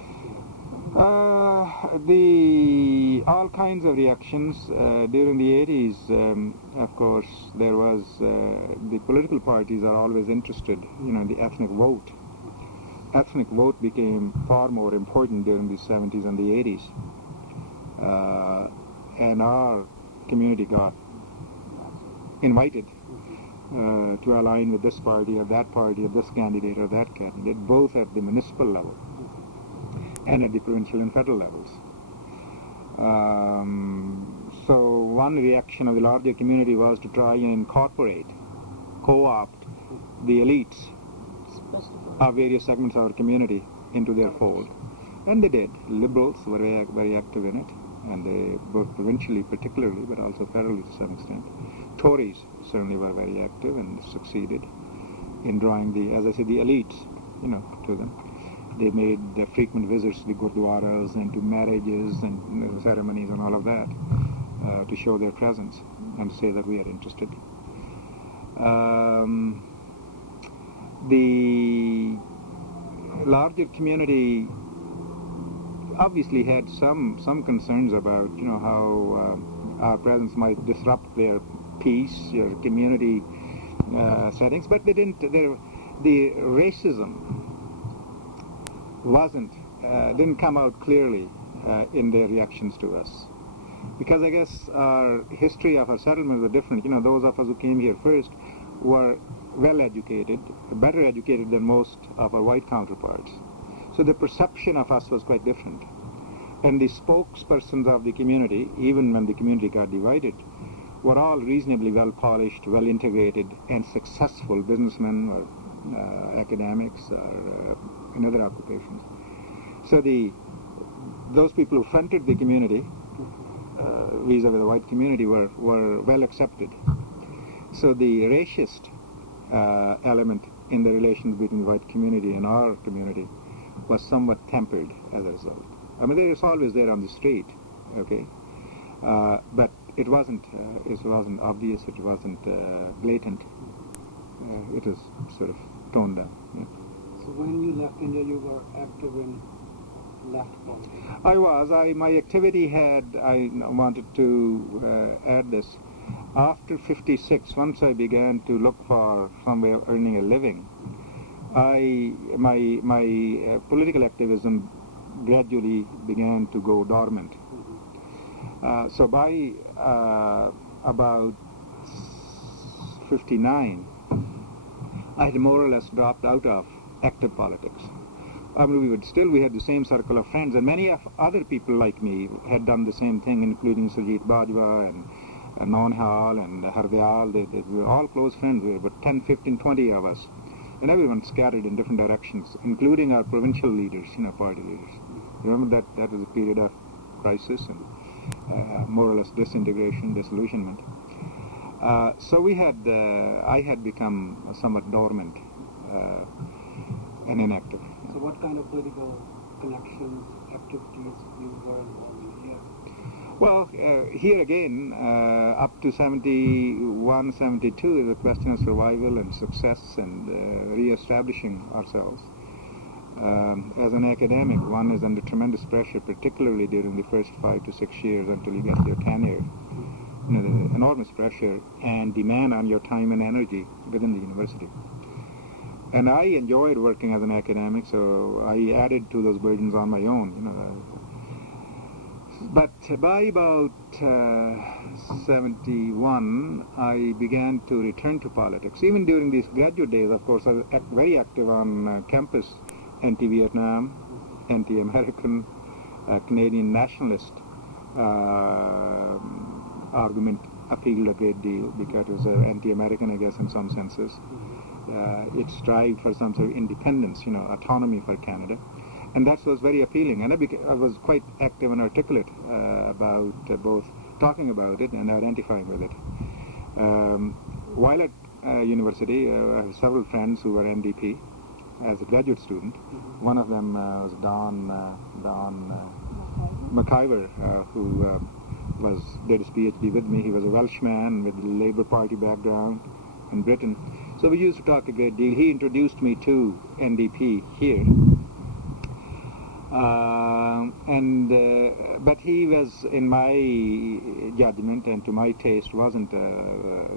All kinds of reactions during the 80s. Of course, there was the political parties are always interested, in the ethnic vote. Ethnic vote became far more important during the 70s and the 80s, and our community got invited to align with this party or that party or this candidate or that candidate, both at the municipal level and at the provincial and federal levels. So one reaction of the larger community was to try and incorporate, co-opt the elites of various segments of our community into their fold. And they did. Liberals were very active in it, and they, both provincially particularly, but also federally to some extent. Tories certainly were very active and succeeded in drawing the elites, to them. They made frequent visits to the Gurdwaras and to marriages and ceremonies and all of that to show their presence and say that we are interested. The larger community obviously had some concerns about how our presence might disrupt their peace, your community settings, but they didn't. The racism didn't come out clearly in their reactions to us, because I guess our history of our settlements are different. Those of us who came here first were well educated, better educated than most of our white counterparts. So the perception of us was quite different. And the spokespersons of the community, even when the community got divided, were all reasonably well polished, well integrated, and successful businessmen or academics or in other occupations. So those people who fronted the community vis-a-vis the white community were well accepted. So the racist element in the relations between the white community and our community was somewhat tempered as a result. I mean, it's always there on the street, okay, but it wasn't obvious. It wasn't blatant. It was sort of toned down. Yeah. So when you left India, you were active in left politics? I was. My activity I wanted to add this. After 56, once I began to look for some way of earning a living, my political activism gradually began to go dormant. So by about 59, I had more or less dropped out of active politics. I mean, we had the same circle of friends, and many of other people like me had done the same thing, including Surjit Bajwa and Nonhal and Hardyal. We were all close friends. We were about 10, 15, 20 of us. And everyone scattered in different directions, including our provincial leaders, party leaders. Remember that was a period of crisis and more or less disillusionment. So I had become somewhat dormant and inactive. So what kind of political connections, activities you were involved in here? Well, here again, up to 71, 72 is a question of survival and success and re-establishing ourselves. As an academic, one is under tremendous pressure, particularly during the first 5 to 6 years until you get your tenure. You know, there's enormous pressure and demand on your time and energy within the university. And I enjoyed working as an academic, so I added to those burdens on my own. You know, but by about 71, I began to return to politics. Even during these graduate days, of course, I was very active on campus, anti-Vietnam, anti-American, Canadian nationalist argument appealed a great deal because it was anti-American, I guess, in some senses. It strived for some sort of independence, you know, autonomy for Canada. And that was very appealing. And I was quite active and articulate about both talking about it and identifying with it. While at university, I have several friends who were NDP as a graduate student. One of them was Don McIver, who did his PhD with me. He was a Welshman with the Labour Party background in Britain. So we used to talk a great deal. He introduced me to NDP here. But he was, in my judgment and to my taste, wasn't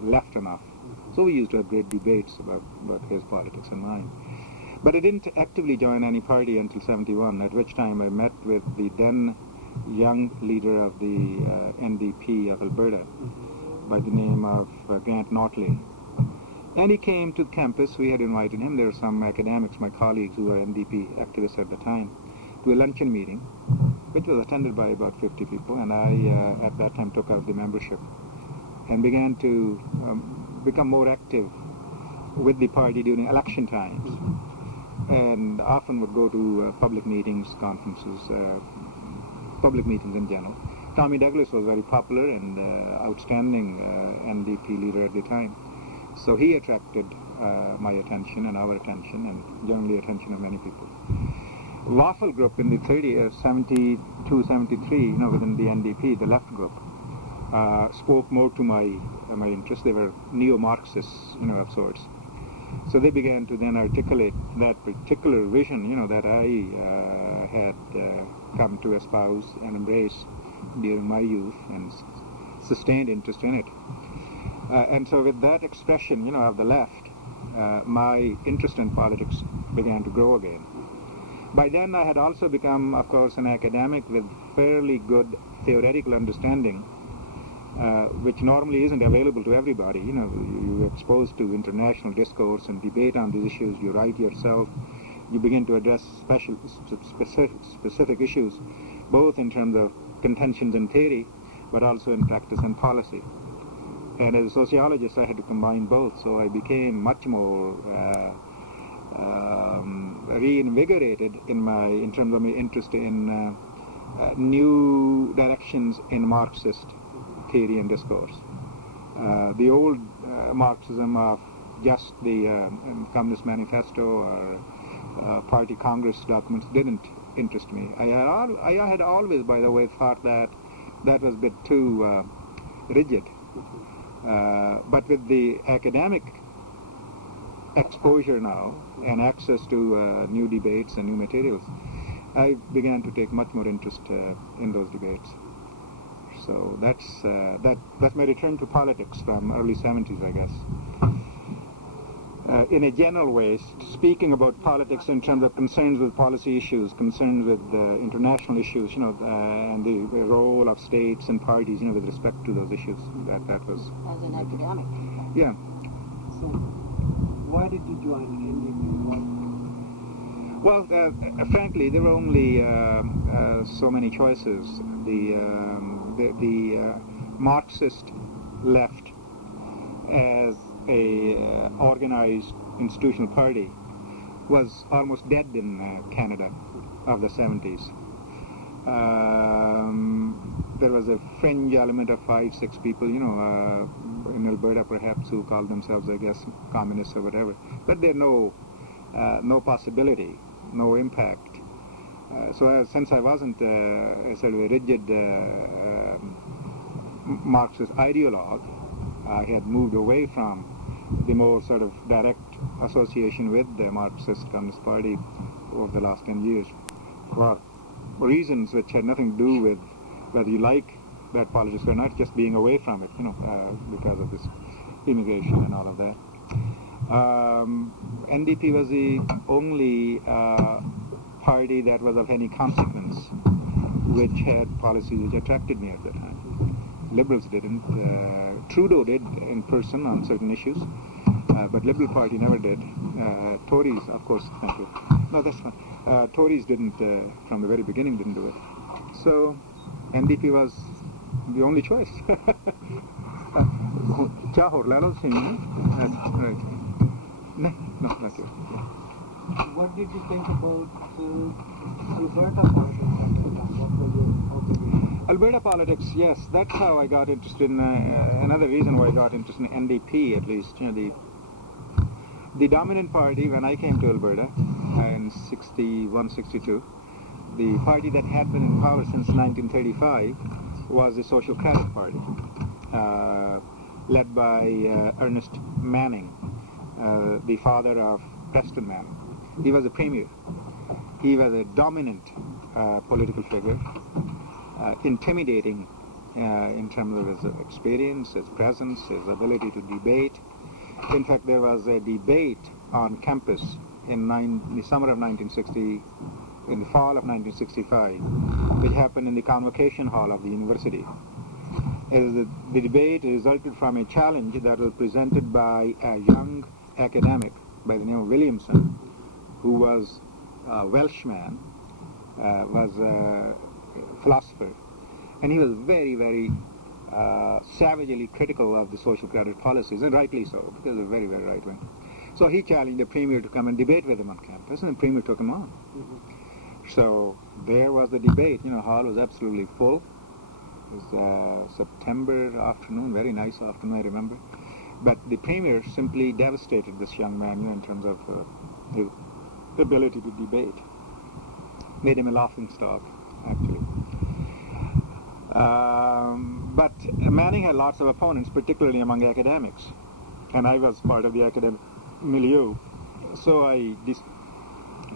left enough. So we used to have great debates about his politics and mine. But I didn't actively join any party until 71, at which time I met with the then young leader of the NDP of Alberta by the name of Grant Notley. And he came to campus. We had invited him. There were some academics, my colleagues who were NDP activists at the time, to a luncheon meeting, which was attended by about 50 people, and I, at that time, took out the membership and began to become more active with the party during election times, and often would go to public meetings, conferences, public meetings in general. Tommy Douglas was very popular and outstanding NDP leader at the time, so he attracted my attention and our attention, and generally attention of many people. Waffle group in the 72, 73, you know, within the NDP, the left group, spoke more to my interest. They were neo-Marxists, you know, of sorts. So they began to then articulate that particular vision, you know, that I had come to espouse and embrace during my youth and sustained interest in it. And so with that expression, you know, of the left, my interest in politics began to grow again. By then I had also become, of course, an academic with fairly good theoretical understanding, which normally isn't available to everybody. You know, you're exposed to international discourse and debate on these issues. You write yourself. You begin to address specific issues, both in terms of contentions in theory, but also in practice and policy. And as a sociologist, I had to combine both, so I became much more reinvigorated in terms of my interest in new directions in Marxist theory and discourse. The old Marxism of just the Communist Manifesto or Party Congress documents didn't interest me. I had always, by the way, thought that was a bit too rigid. But with the academic exposure now and access to new debates and new materials, I began to take much more interest in those debates. So that's my return to politics from early 70s, I guess. In a general way, speaking about politics in terms of concerns with policy issues, concerns with international issues, you know, and the role of states and parties, you know, with respect to those issues. That was as an academic. Yeah. So, why did you join the NDP? Well, frankly, there were only so many choices. The Marxist left as a organized institutional party was almost dead in Canada of the 70s. There was a fringe element of 5-6 people, in Alberta perhaps, who called themselves, I guess, communists or whatever. But there no possibility, no impact. So since I wasn't a sort of a rigid Marxist ideologue, I had moved away from the more sort of direct association with the Marxist Communist Party over the last 10 years for reasons which had nothing to do with whether you like that politics or not, just being away from it, because of this immigration and all of that. NDP was the only party that was of any consequence which had policies which attracted me at the time. Liberals didn't. Trudeau did in person on certain issues, but Liberal Party never did. Tories, of course, thank you. No, that's fine. Tories didn't, from the very beginning, didn't do it. So NDP was the only choice. Chahor, Lalo Singh, right. No, that's it. What did you think about Alberta politics at the time? What were your observations? Alberta politics, yes, that's how I got interested in, another reason why I got interested in NDP at least. The dominant party when I came to Alberta in 61, 62, the party that had been in power since 1935 was the Social Credit Party, led by Ernest Manning, the father of Preston Manning. He was a premier. He was a dominant political figure, intimidating in terms of his experience, his presence, his ability to debate. In fact, there was a debate on campus in the summer of 1960, in the fall of 1965, which happened in the convocation hall of the university. The debate resulted from a challenge that was presented by a young academic by the name of Williamson, who was a Welshman, was a philosopher, and he was very, very savagely critical of the social credit policies, and rightly so, because they're very, very right-wing. So he challenged the premier to come and debate with him on campus, and the premier took him on. So there was the debate. Hall was absolutely full. It was September afternoon, very nice afternoon, I remember. But the premier simply devastated this young man in terms of his ability to debate. Made him a laughing stock, actually. But Manning had lots of opponents, particularly among academics. And I was part of the academic milieu. So I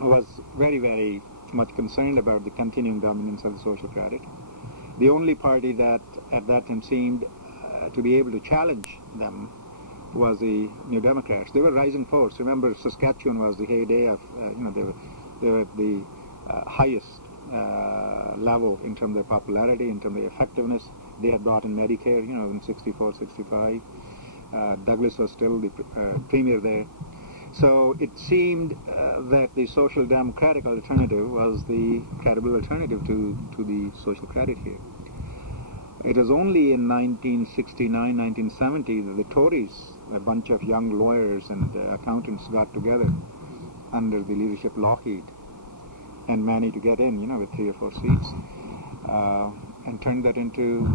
was very, very much concerned about the continuing dominance of the social credit. The only party that at that time seemed to be able to challenge them was the New Democrats. They were rising force. Remember, Saskatchewan was the heyday of, they were at the highest level in terms of their popularity, in terms of their effectiveness. They had brought in Medicare, in 64, 65. Douglas was still the premier there. So it seemed that the social democratic alternative was the credible alternative to the social credit here. It was only in 1969, 1970 that the Tories, a bunch of young lawyers and accountants, got together under the leadership of Lockheed and managed to get in, with 3 or 4 seats, and turned that into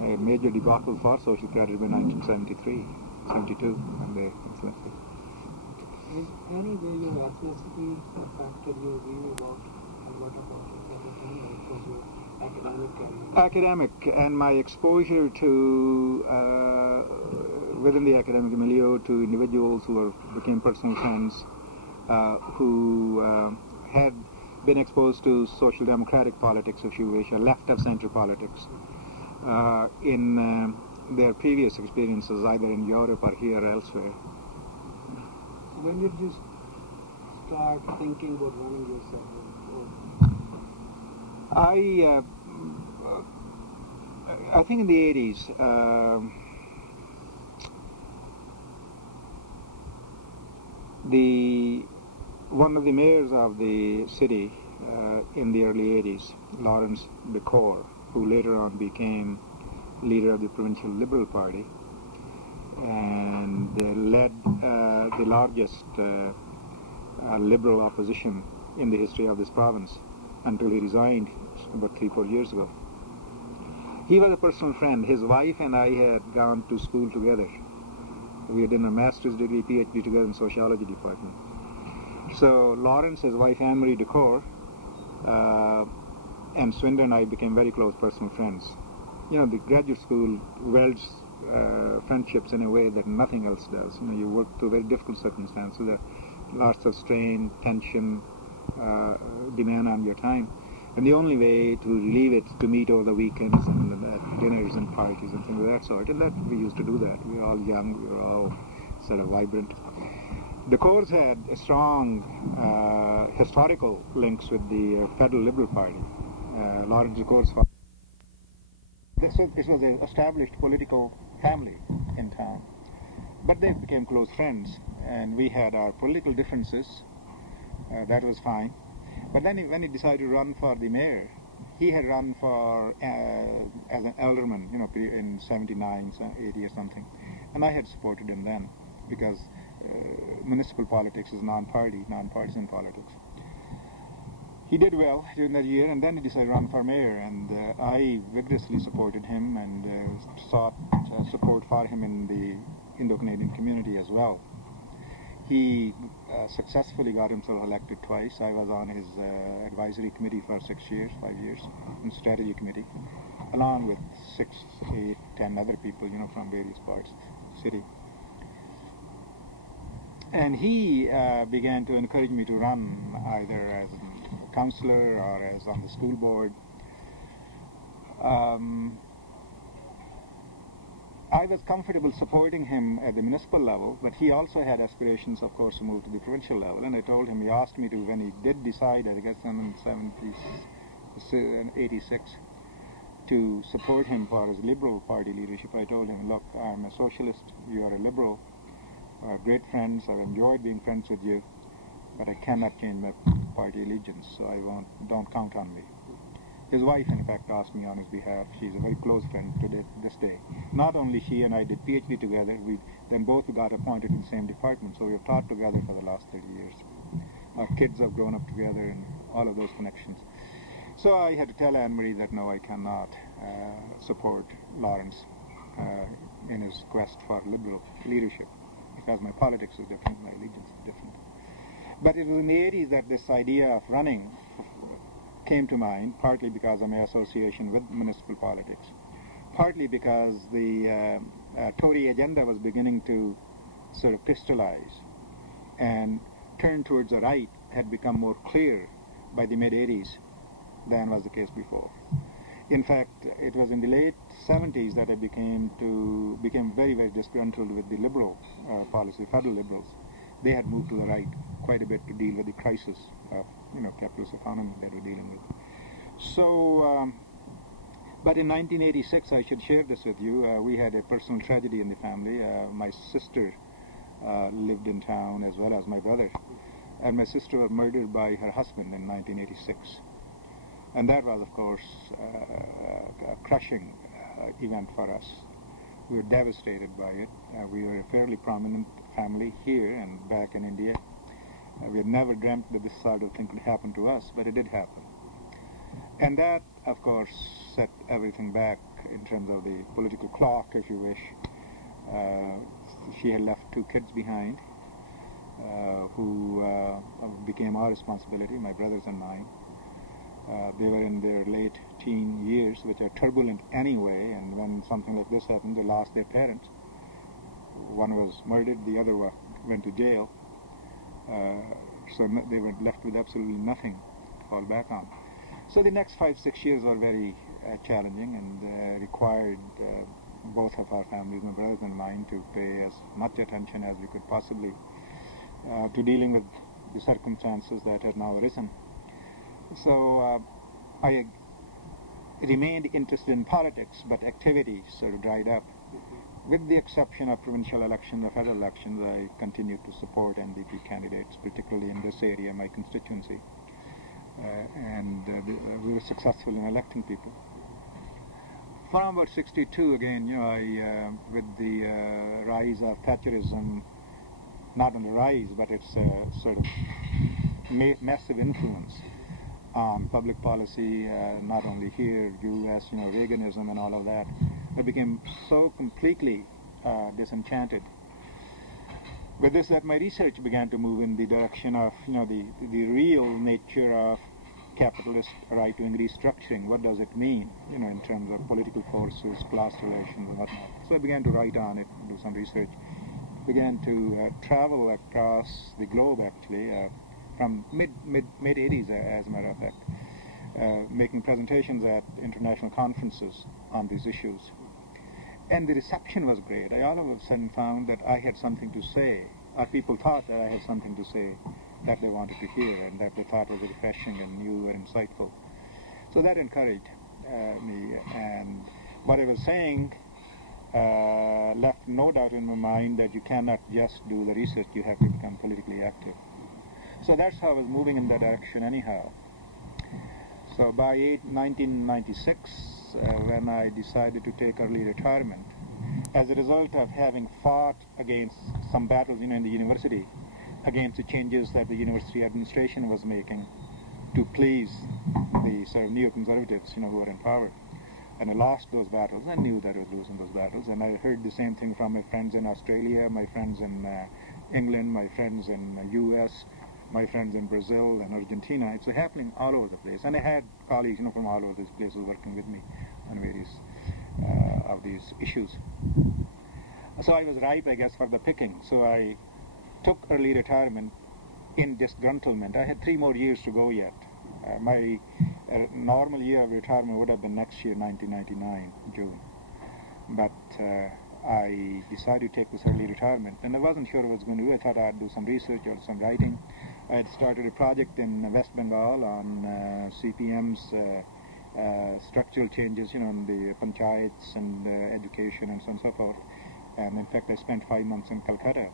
a major debacle for social credit by 1973, 72, and they influenced it. Is any way your ethnicity affected your view about Alberta politics at the time, or it was your academic and my exposure to within the academic milieu to individuals who became personal friends, who had been exposed to social democratic politics, if you wish, or left of center politics in their previous experiences, either in Europe or here or elsewhere. When did you start thinking about running yourself? I think in the 80s, one of the mayors of the city in the early 80s, Lawrence Decore, who later on became leader of the Provincial Liberal Party and led the largest liberal opposition in the history of this province until he resigned about 3-4 years ago. He was a personal friend. His wife and I had gone to school together. We had done a master's degree, PhD together in sociology department. So Lawrence, his wife Anne-Marie Decor, and Swinder and I became very close personal friends. You know, the graduate school welds friendships in a way that nothing else does. You know, you work through very difficult circumstances. There are lots of strain, tension, demand on your time. And the only way to relieve it to meet over the weekends and dinners and parties and things of that sort. And that we used to do that. We were all young. We were all sort of vibrant. The Coors had a strong historical links with the Federal Liberal Party. Lawrence Coors. This was an established political family in town. But they became close friends, and we had our political differences. That was fine. But then when he decided to run for the mayor, he had run for as an alderman, you know, in 79, 80 or something. And I had supported him then because municipal politics is non-partisan politics. He did well during that year, and then he decided to run for mayor, and I vigorously supported him and sought support for him in the Indo-Canadian community as well. He successfully got himself elected twice. I was on his advisory committee for 5 years, and strategy committee, along with 6, 8, 10 other people, you know, from various parts of the city. And he began to encourage me to run either as a councillor or as on the school board. I was comfortable supporting him at the municipal level, but he also had aspirations, of course, to move to the provincial level. And I told him, he asked me to, when he did decide, I guess in 86, to support him for his Liberal Party leadership. I told him, look, I'm a socialist, you are a Liberal, great friends, I've enjoyed being friends with you, but I cannot change my party allegiance, so don't count on me. His wife, in fact, asked me on his behalf. She's a very close friend to this day. Not only she and I did PhD together, we then both got appointed in the same department, so we've taught together for the last 30 years. Our kids have grown up together and all of those connections. So I had to tell Anne-Marie that no, I cannot support Lawrence in his quest for liberal leadership, because my politics is different, my allegiance is different. But it was in the 80s that this idea of running came to mind, partly because of my association with municipal politics, partly because the Tory agenda was beginning to sort of crystallize and turn towards the right had become more clear by the mid-80s than was the case before. In fact, it was in the late 70s that I became very, very disgruntled with the liberal policy, federal liberals. They had moved to the right quite a bit to deal with the crisis of, capitalist economy that we're dealing with. So, but in 1986, I should share this with you, we had a personal tragedy in the family. My sister lived in town as well as my brother, and my sister was murdered by her husband in 1986. And that was, of course, a crushing event for us. We were devastated by it. We were a fairly prominent family here and back in India. We had never dreamt that this sort of thing could happen to us, but it did happen. And that, of course, set everything back in terms of the political clock, if you wish. She had left 2 kids behind who became our responsibility, my brothers and mine. They were in their late teen years, which are turbulent anyway, and when something like this happened, they lost their parents. One was murdered, the other went to jail, so they were left with absolutely nothing to fall back on. So the next 5-6 years were very challenging and required both of our families, my brothers and mine, to pay as much attention as we could possibly to dealing with the circumstances that had now arisen. So I remained interested in politics, but activity sort of dried up. With the exception of provincial elections, the federal elections, I continued to support NDP candidates, particularly in this area, my constituency. And we were successful in electing people. From about 62, again, with the rise of Thatcherism, not on the rise, but it's sort of massive influence. on public policy, not only here, U.S., Reaganism and all of that. I became so completely disenchanted with this that my research began to move in the direction of, the real nature of capitalist right-wing restructuring. What does it mean, in terms of political forces, class relations, and whatnot. So I began to write on it, do some research. Began to travel across the globe, actually, from mid-80s, as a matter of fact, making presentations at international conferences on these issues. And the reception was great. I all of a sudden found that I had something to say, or people thought that I had something to say that they wanted to hear and that they thought was refreshing and new and insightful. So that encouraged me. And what I was saying left no doubt in my mind that you cannot just do the research, you have to become politically active. So that's how I was moving in that direction anyhow. So by 1996, when I decided to take early retirement, as a result of having fought against some battles in the university, against the changes that the university administration was making to please the sort of neoconservatives, who were in power. And I lost those battles. I knew that I was losing those battles. And I heard the same thing from my friends in Australia, my friends in England, my friends in U.S., my friends in Brazil and Argentina. It's happening all over the place. And I had colleagues, from all over these places working with me on various of these issues. So I was ripe, I guess, for the picking. So I took early retirement in disgruntlement. I had 3 more years to go yet. My normal year of retirement would have been next year, 1999, June. But I decided to take this early retirement, and I wasn't sure what I was going to do. I thought I'd do some research or some writing. I had started a project in West Bengal on CPM's structural changes, in the panchayats and education and so on and so forth. And in fact, I spent 5 months in Calcutta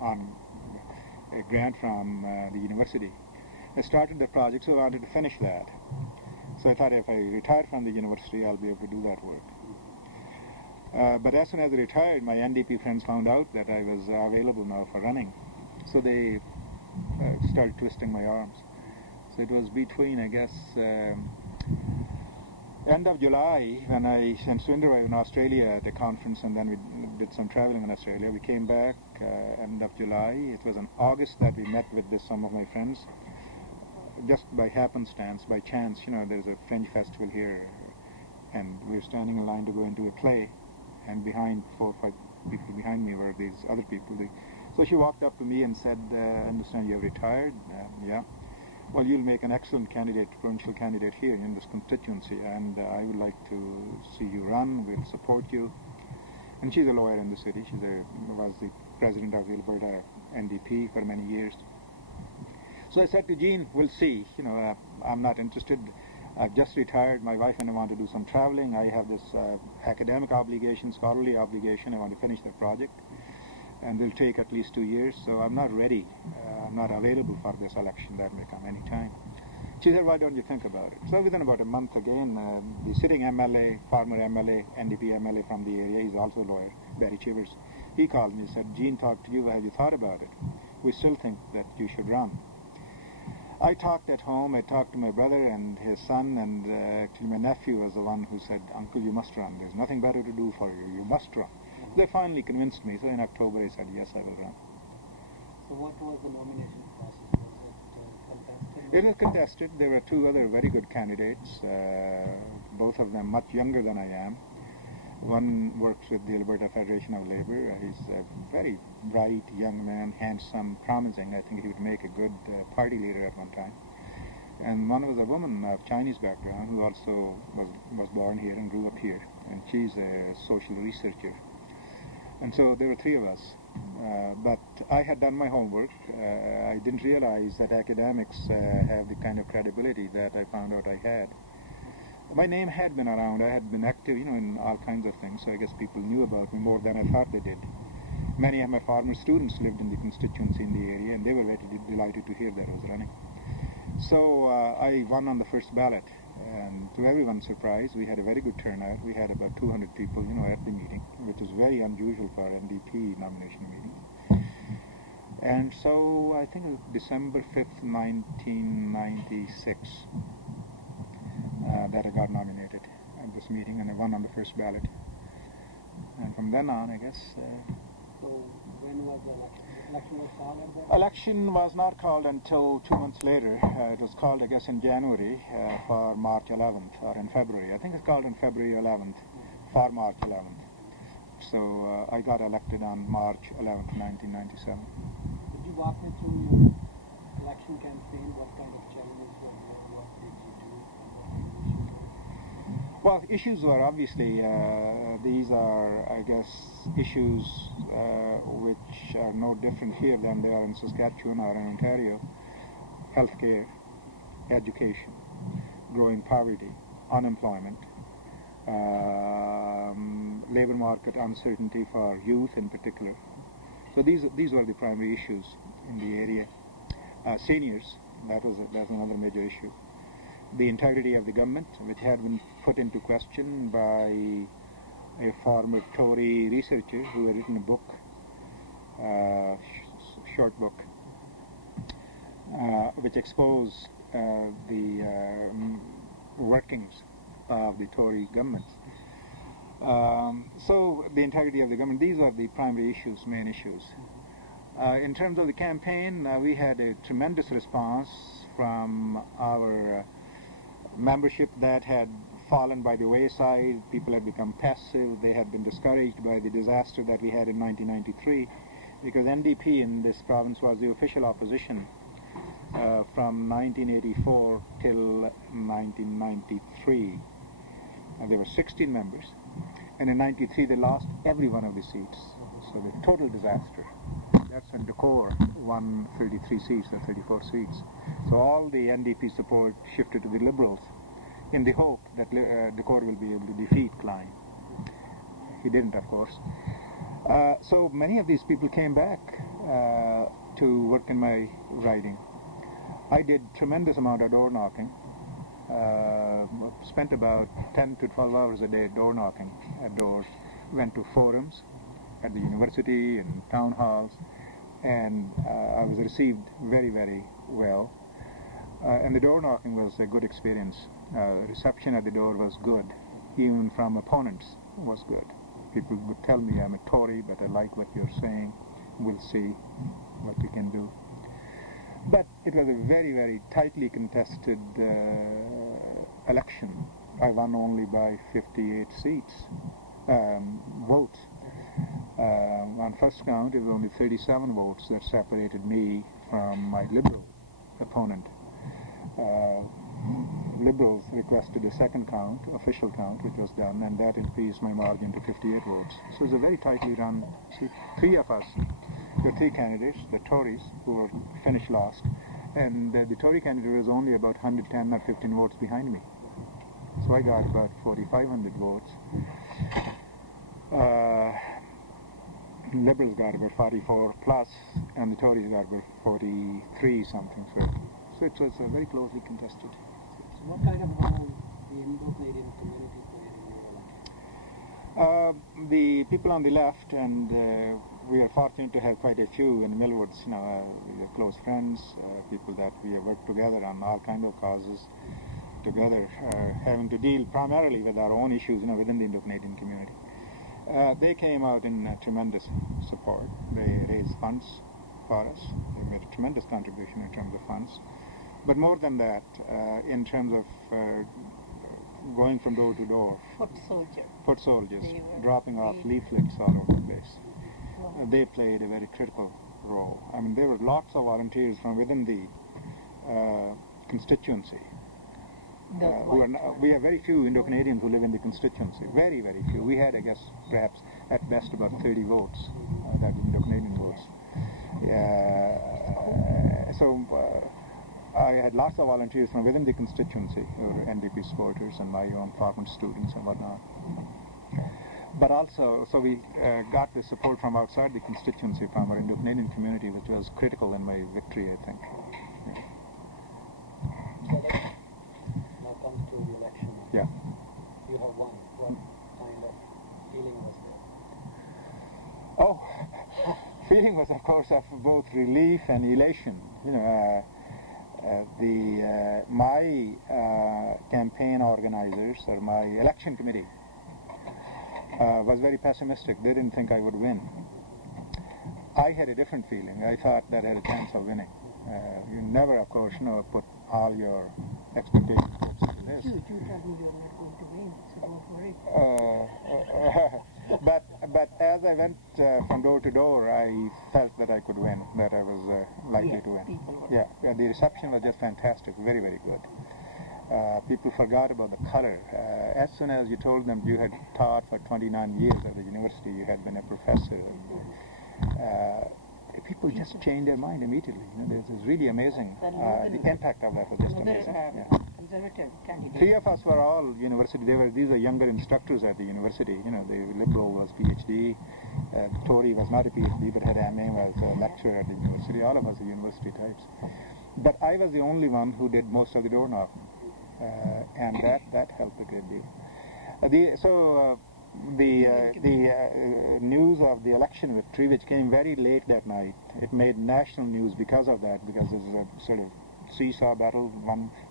on a grant from the university. I started the project, so I wanted to finish that. So I thought if I retire from the university, I'll be able to do that work. But as soon as I retired, my NDP friends found out that I was available now for running. So they started twisting my arms. So it was between, I guess, end of July, when I and Swinder were in Australia at a conference, and then we did some traveling in Australia. We came back end of July. It was in August that we met with some of my friends. Just by happenstance, by chance, there's a Fringe festival here, and we were standing in line to go into a play, and behind 4 or 5 people behind me were these other people. So she walked up to me and said, I understand you have retired. Yeah. Well, you'll make an excellent candidate, provincial candidate here in this constituency, and I would like to see you run. We'll support you. And she's a lawyer in the city. She was the president of the Alberta NDP for many years. So I said to Jean, we'll see. I'm not interested. I've just retired. My wife and I want to do some traveling. I have this academic obligation, scholarly obligation. I want to finish the project. And it'll take at least 2 years, so I'm not ready. I'm not available for this election. That may come any time. She said, why don't you think about it? So within about a month again, the sitting MLA, former MLA, NDP MLA from the area, he's also a lawyer, Barry Chivers, he called me and said, Jean talked to you, have you thought about it? We still think that you should run. I talked at home, I talked to my brother and his son, and actually my nephew was the one who said, Uncle, you must run. There's nothing better to do for you. You must run. They finally convinced me, so in October I said, yes, I will run. So what was the nomination process? Was it contested? It was contested. There were 2 other very good candidates, both of them much younger than I am. One works with the Alberta Federation of Labour. He's a very bright young man, handsome, promising. I think he would make a good party leader at one time. And one was a woman of Chinese background who also was born here and grew up here. And she's a social researcher. And so there were 3 of us. But I had done my homework. I didn't realize that academics have the kind of credibility that I found out I had. My name had been around. I had been active, in all kinds of things, so I guess people knew about me more than I thought they did. Many of my former students lived in the constituency in the area, and they were very delighted to hear that I was running. So I won on the first ballot, and to everyone's surprise, we had a very good turnout. We had about 200 people, at the meeting, which is very unusual for NDP nomination meetings. And so I think it was December 5th, 1996, that I got nominated at this meeting, and I won on the first ballot. And from then on, I guess... So when was the election? The election was called at that? Election was not called until 2 months later. It was called, I guess, in January for March 11th, or in February. I think it's called on February 11th, for March 11th. So I got elected on March 11th, 1997. Could you walk me through your election campaign? What kind of challenges were there? What did you do? Well, issues were obviously, these are, I guess, issues which are no different here than they are in Saskatchewan or in Ontario. Healthcare, education, growing poverty, unemployment, labor market uncertainty for youth in particular. So these were the primary issues in the area. Seniors, that's another major issue. The integrity of the government, which had been put into question by a former Tory researcher who had written a book, short book, which exposed the workings of the Tory government. So the integrity of the government, these are the primary issues, main issues. In terms of the campaign, we had a tremendous response from our membership that had fallen by the wayside. People had become passive. They had been discouraged by the disaster that we had in 1993, because NDP in this province was the official opposition from 1984 till 1993. There were 16 members, and in 93 they lost every one of the seats. So the total disaster. That's when Decor won 33 seats or 34 seats. So all the NDP support shifted to the Liberals in the hope that Decor will be able to defeat Klein. He didn't, of course. So many of these people came back to work in my riding. I did tremendous amount of door knocking. Spent about 10 to 12 hours a day door knocking at doors. Went to forums at the university and town halls, and I was received very, very well. And the door knocking was a good experience. Reception at the door was good, even from opponents was good. People would tell me I'm a Tory, but I like what you're saying. We'll see what we can do. But it was a very, very tightly contested election. I won only by 58 seats, votes. On first count, it was only 37 votes that separated me from my Liberal opponent. Liberals requested a second count, official count, which was done, and that increased my margin to 58 votes. So it was a very tightly run. Three of us, the three candidates, the Tories, who were finished last, and the Tory candidate was only about 110 or 15 votes behind me. So I got about 4,500 votes. Liberals got about 44 plus, and the Tories got about 43 something. So it was very closely contested. So what kind of role the Indo-Canadian community played in your election? The people on the left, and we are fortunate to have quite a few in Millwoods, we are close friends, people that we have worked together on all kinds of causes together, having to deal primarily with our own issues, within the Indo-Canadian community. They came out in tremendous support. They raised funds for us. They made a tremendous contribution in terms of funds. But more than that, in terms of going from door to door. Foot soldiers, dropping off leaflets all over the place. They played a very critical role. I mean, there were lots of volunteers from within the constituency. We have very few Indo-Canadians who live in the constituency. Very, very few. We had, I guess, perhaps at best about 30 votes, that Indo-Canadian votes. So I had lots of volunteers from within the constituency who were NDP supporters and my own former students and whatnot. But also, so we got the support from outside the constituency, from our Indo-Canadian community, which was critical in my victory, I think. Now comes to the election. Yeah. You have won. What kind of feeling was there? Oh, feeling was, of course, of both relief and elation. You know, my campaign organizers or my election committee was very pessimistic. They didn't think I would win. I had a different feeling. I thought that I had a chance of winning. You never, of course, put all your expectations into this. You told me you're not going to win, so don't worry. But as I went from door to door, I felt that I could win, that I was likely to win. Yeah, the reception was just fantastic, very, very good. People forgot about the color. As soon as you told them you had taught for 29 years at the university, you had been a professor, people just changed their mind immediately. This is really amazing. The impact of that was just amazing. Conservative candidate. Three of us were all university. These are younger instructors at the university. The liberal was PhD, Tory was not a PhD but had MA, was a lecturer at the university. All of us are university types. But I was the only one who did most of the door knocking, and that helped a great deal. The news of the election victory, which came very late that night, it made national news because of that, because there's a sort of seesaw battle.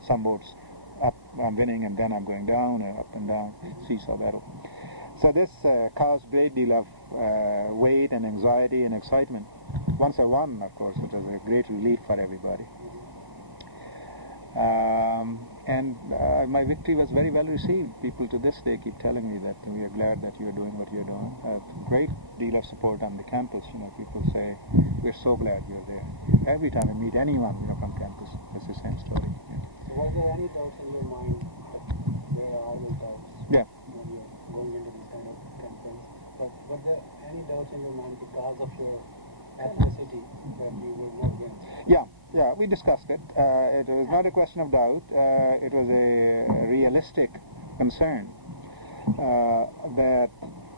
Some votes up, I'm winning, and then I'm going down, and up and down, seesaw battle. So this caused great deal of weight and anxiety and excitement. Once I won, of course, it was a great relief for everybody. And my victory was very well received. People to this day keep telling me that we are glad that you're doing what you're doing. A great deal of support on the campus. People say, we're so glad you're there. Every time I meet anyone from campus, it's the same story. So was there any doubts in your mind? There are always doubts. Yeah. When you're going into these kind of campaigns. But were there any doubts in your mind because of your ethnicity that you will not win? Yeah, we discussed it. It was not a question of doubt. It was a realistic concern that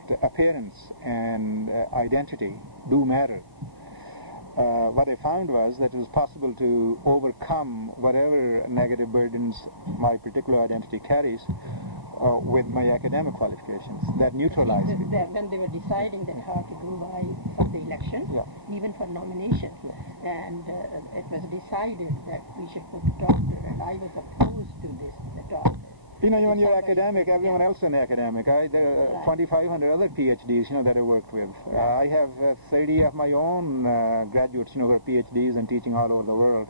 the appearance and identity do matter. What I found was that it was possible to overcome whatever negative burdens my particular identity carries with my academic qualifications. That neutralized it. When they were deciding that how to do for the election, even for nomination, and it was decided that we should put doctor, and I was opposed to this, the doctor. When you're academic, everyone else is an academic. There are 2,500 other PhDs, that I worked with. I have 30 of my own graduates, who are PhDs and teaching all over the world.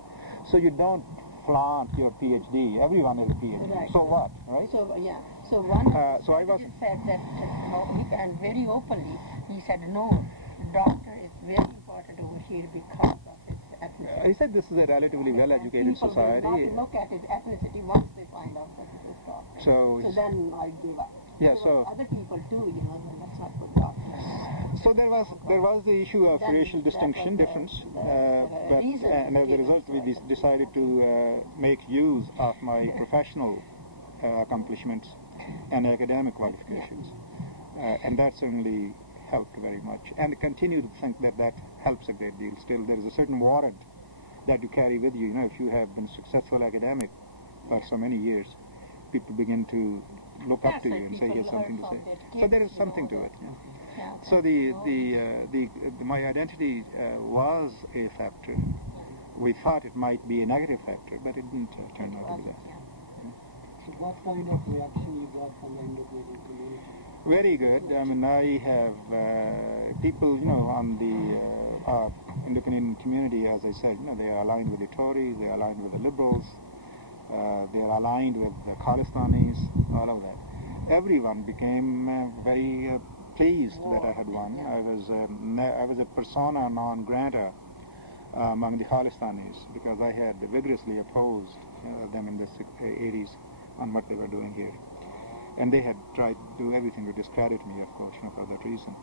So you don't flaunt your PhD. Everyone has a PhD. Right. So what, right? So one so I was said that, and very openly, he said, no, doctor is very important over here because of his ethnicity. He said this is a relatively well-educated society. People will not look at his ethnicity once they find out that it is doctor. So then I gave up. Yeah, so other people too, let's not put doctor. So there was the issue of racial distinction, difference, and as a result we decided to make use of my professional accomplishments and academic qualifications, and that certainly helped very much, and I continue to think that helps a great deal. Still, there is a certain warrant that you carry with you. If you have been successful academic for so many years, people begin to look up to you and say he has something to say. So there is something to it. Yeah. So my identity was a factor. We thought it might be a negative factor, but it didn't turn out to be that. So what kind of reaction you got from the Indo-Canadian community? Very good. I have people, on the Indo-Canadian community, as I said, they are aligned with the Tories, they are aligned with the Liberals, they are aligned with the Khalistanis, all of that. Everyone became very pleased that I had won. I was a persona non grata among the Khalistanis because I had vigorously opposed them in the 80s on what they were doing here. And they had tried to do everything to discredit me, of course, for that reason.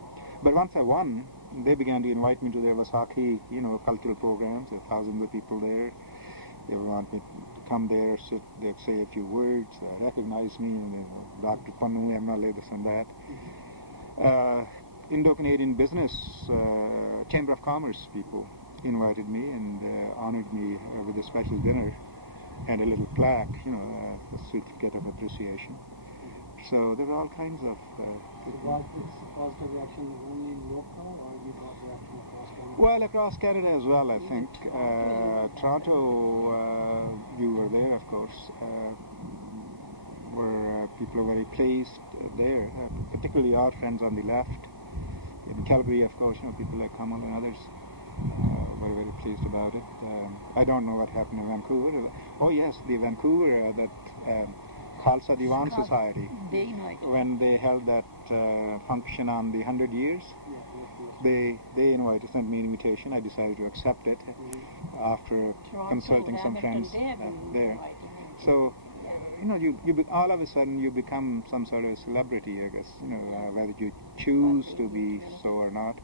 But once I won, they began to invite me to their Vaisakhi, cultural programs. There were thousands of people there. They would want me to come there, sit, they'd say a few words, recognize me, and Dr. Pannu, MLA, this and that. Indo-Canadian Business Chamber of Commerce people invited me and honored me with a special dinner and a little plaque, a certificate of appreciation. So there were all kinds of... Was this positive reaction only local, or you got reaction across Canada? Well, across Canada as well, I think. Toronto, you were there, of course, where people are very pleased there, particularly our friends on the left. In Calgary, of course, people like Kamal and others were very pleased about it. I don't know what happened in Vancouver. Oh yes, the Vancouver, that Khalsa Diwan Society, when they held that function on the 100 years, they sent me an invitation. I decided to accept it after consulting some friends there. So, all of a sudden you become some sort of celebrity, I guess, whether you choose to be so or not.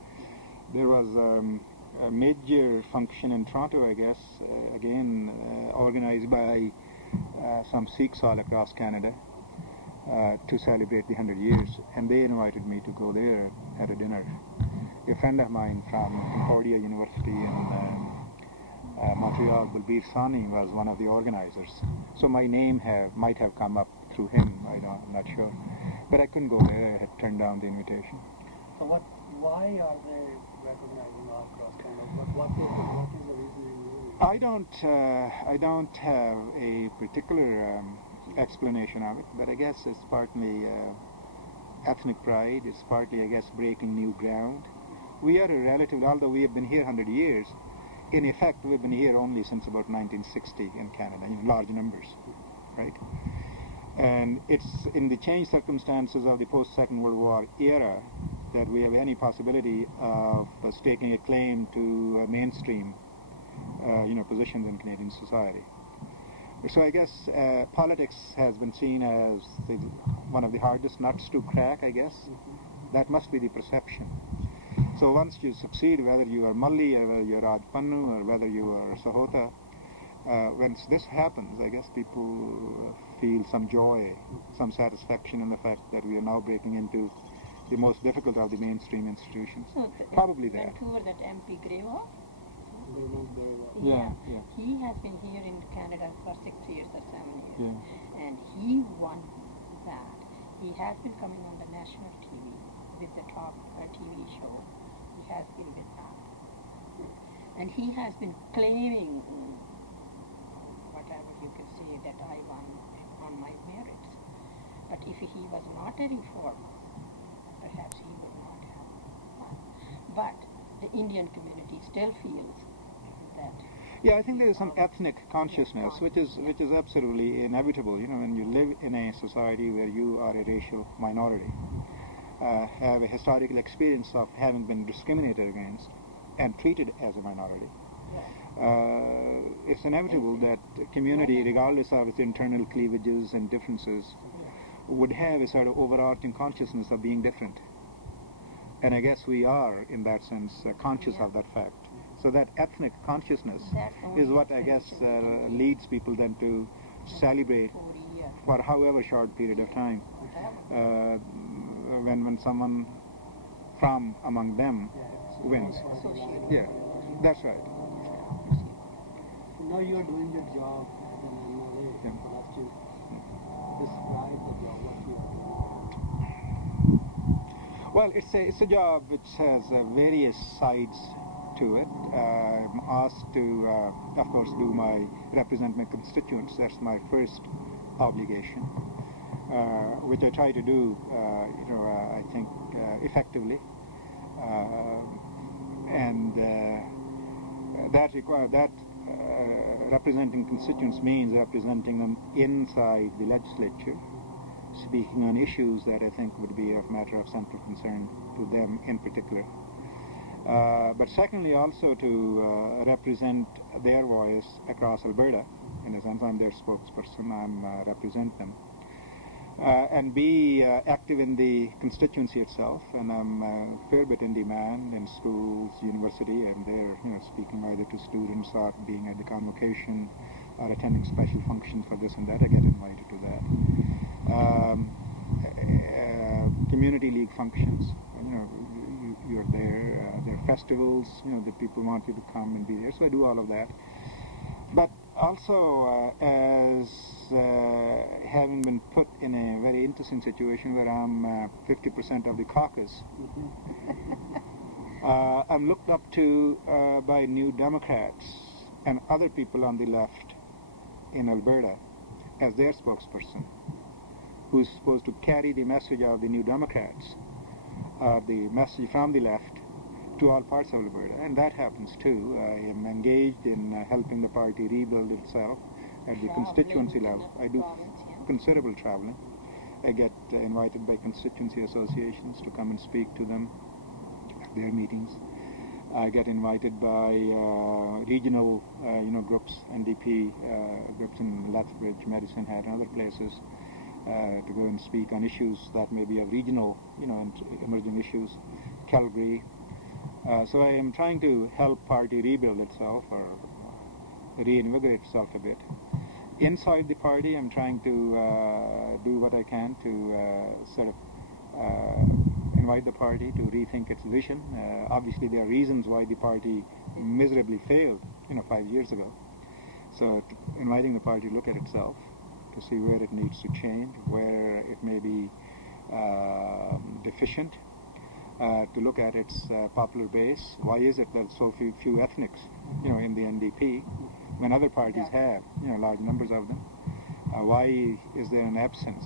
There was a major function in Toronto, I guess, again organized by some Sikhs all across Canada to celebrate the 100 years, and they invited me to go there at a dinner. A friend of mine from Concordia University in Montreal, Balbir Sani, was one of the organizers. So my name might have come up through him, I'm not sure. But I couldn't go there, I had turned down the invitation. So why are they recognizing all across Canada? What is the reason? I don't have a particular explanation of it, but I guess it's partly ethnic pride, it's partly, I guess, breaking new ground. We are a relative, although we have been here 100 years, in effect we've been here only since about 1960 in Canada, in large numbers, right? And it's in the changed circumstances of the post-Second World War era that we have any possibility of staking a claim to mainstream positions in Canadian society. So I guess politics has been seen as one of the hardest nuts to crack, I guess. That must be the perception. So once you succeed, whether you are Malli or whether you are Raj Pannu or whether you are Sahota, when this happens, I guess people feel some joy, some satisfaction in the fact that we are now breaking into the most difficult of the mainstream institutions. So probably that. Vancouver, that MP Greva, Yeah. he has been here in Canada for 6 years or 7 years, Yeah. and he won that. He has been coming on the national TV with the talk TV show. He has been with that, and he has been claiming whatever you can say that I won on my merits. But if he was not a reformer, perhaps he would not have won. But the Indian community still feels that. Yeah, I think there is some ethnic consciousness, which is absolutely inevitable. When you live in a society where you are a racial minority, have a historical experience of having been discriminated against and treated as a minority, it's inevitable that the community, regardless of its internal cleavages and differences, would have a sort of overarching consciousness of being different. And I guess we are, in that sense, conscious of that fact. So that ethnic consciousness is what I guess leads people then to celebrate for however short period of time when someone from among them wins. Yeah, that's right. Now you're doing your job in LA. Yeah. Last year, describe the job, what you are doing. Well, it's a job which has various sides to it. I'm asked to, of course, represent my constituents. That's my first obligation, which I try to do, I think, effectively. And representing constituents means representing them inside the legislature, speaking on issues that I think would be of matter of central concern to them in particular. But secondly, also to represent their voice across Alberta. In a sense, I'm their spokesperson. I represent them. And be active in the constituency itself. And I'm a fair bit in demand in schools, university. I'm there, speaking either to students or being at the convocation or attending special functions for this and that. I get invited to that. Community league functions. You're there. There are festivals. The people want you to come and be there. So I do all of that. But also, as having been put in a very interesting situation where I'm 50% of the caucus I'm looked up to by New Democrats and other people on the left in Alberta as their spokesperson, who's supposed to carry the message of the New Democrats, the message from the left, to all parts of Alberta. And that happens too. I am engaged in helping the party rebuild itself at the constituency level. I do considerable traveling. I get invited by constituency associations to come and speak to them at their meetings. I get invited by regional, groups, NDP groups in Lethbridge, Medicine Hat, and other places to go and speak on issues that may be of regional, and emerging issues. Calgary. So I am trying to help party rebuild itself or reinvigorate itself a bit. Inside the party, I'm trying to do what I can to sort of invite the party to rethink its vision. Obviously, there are reasons why the party miserably failed, 5 years ago. So inviting the party to look at itself, to see where it needs to change, where it may be deficient, to look at its popular base. Why is it that so few ethnics, in the NDP, when other parties have, large numbers of them? Why is there an absence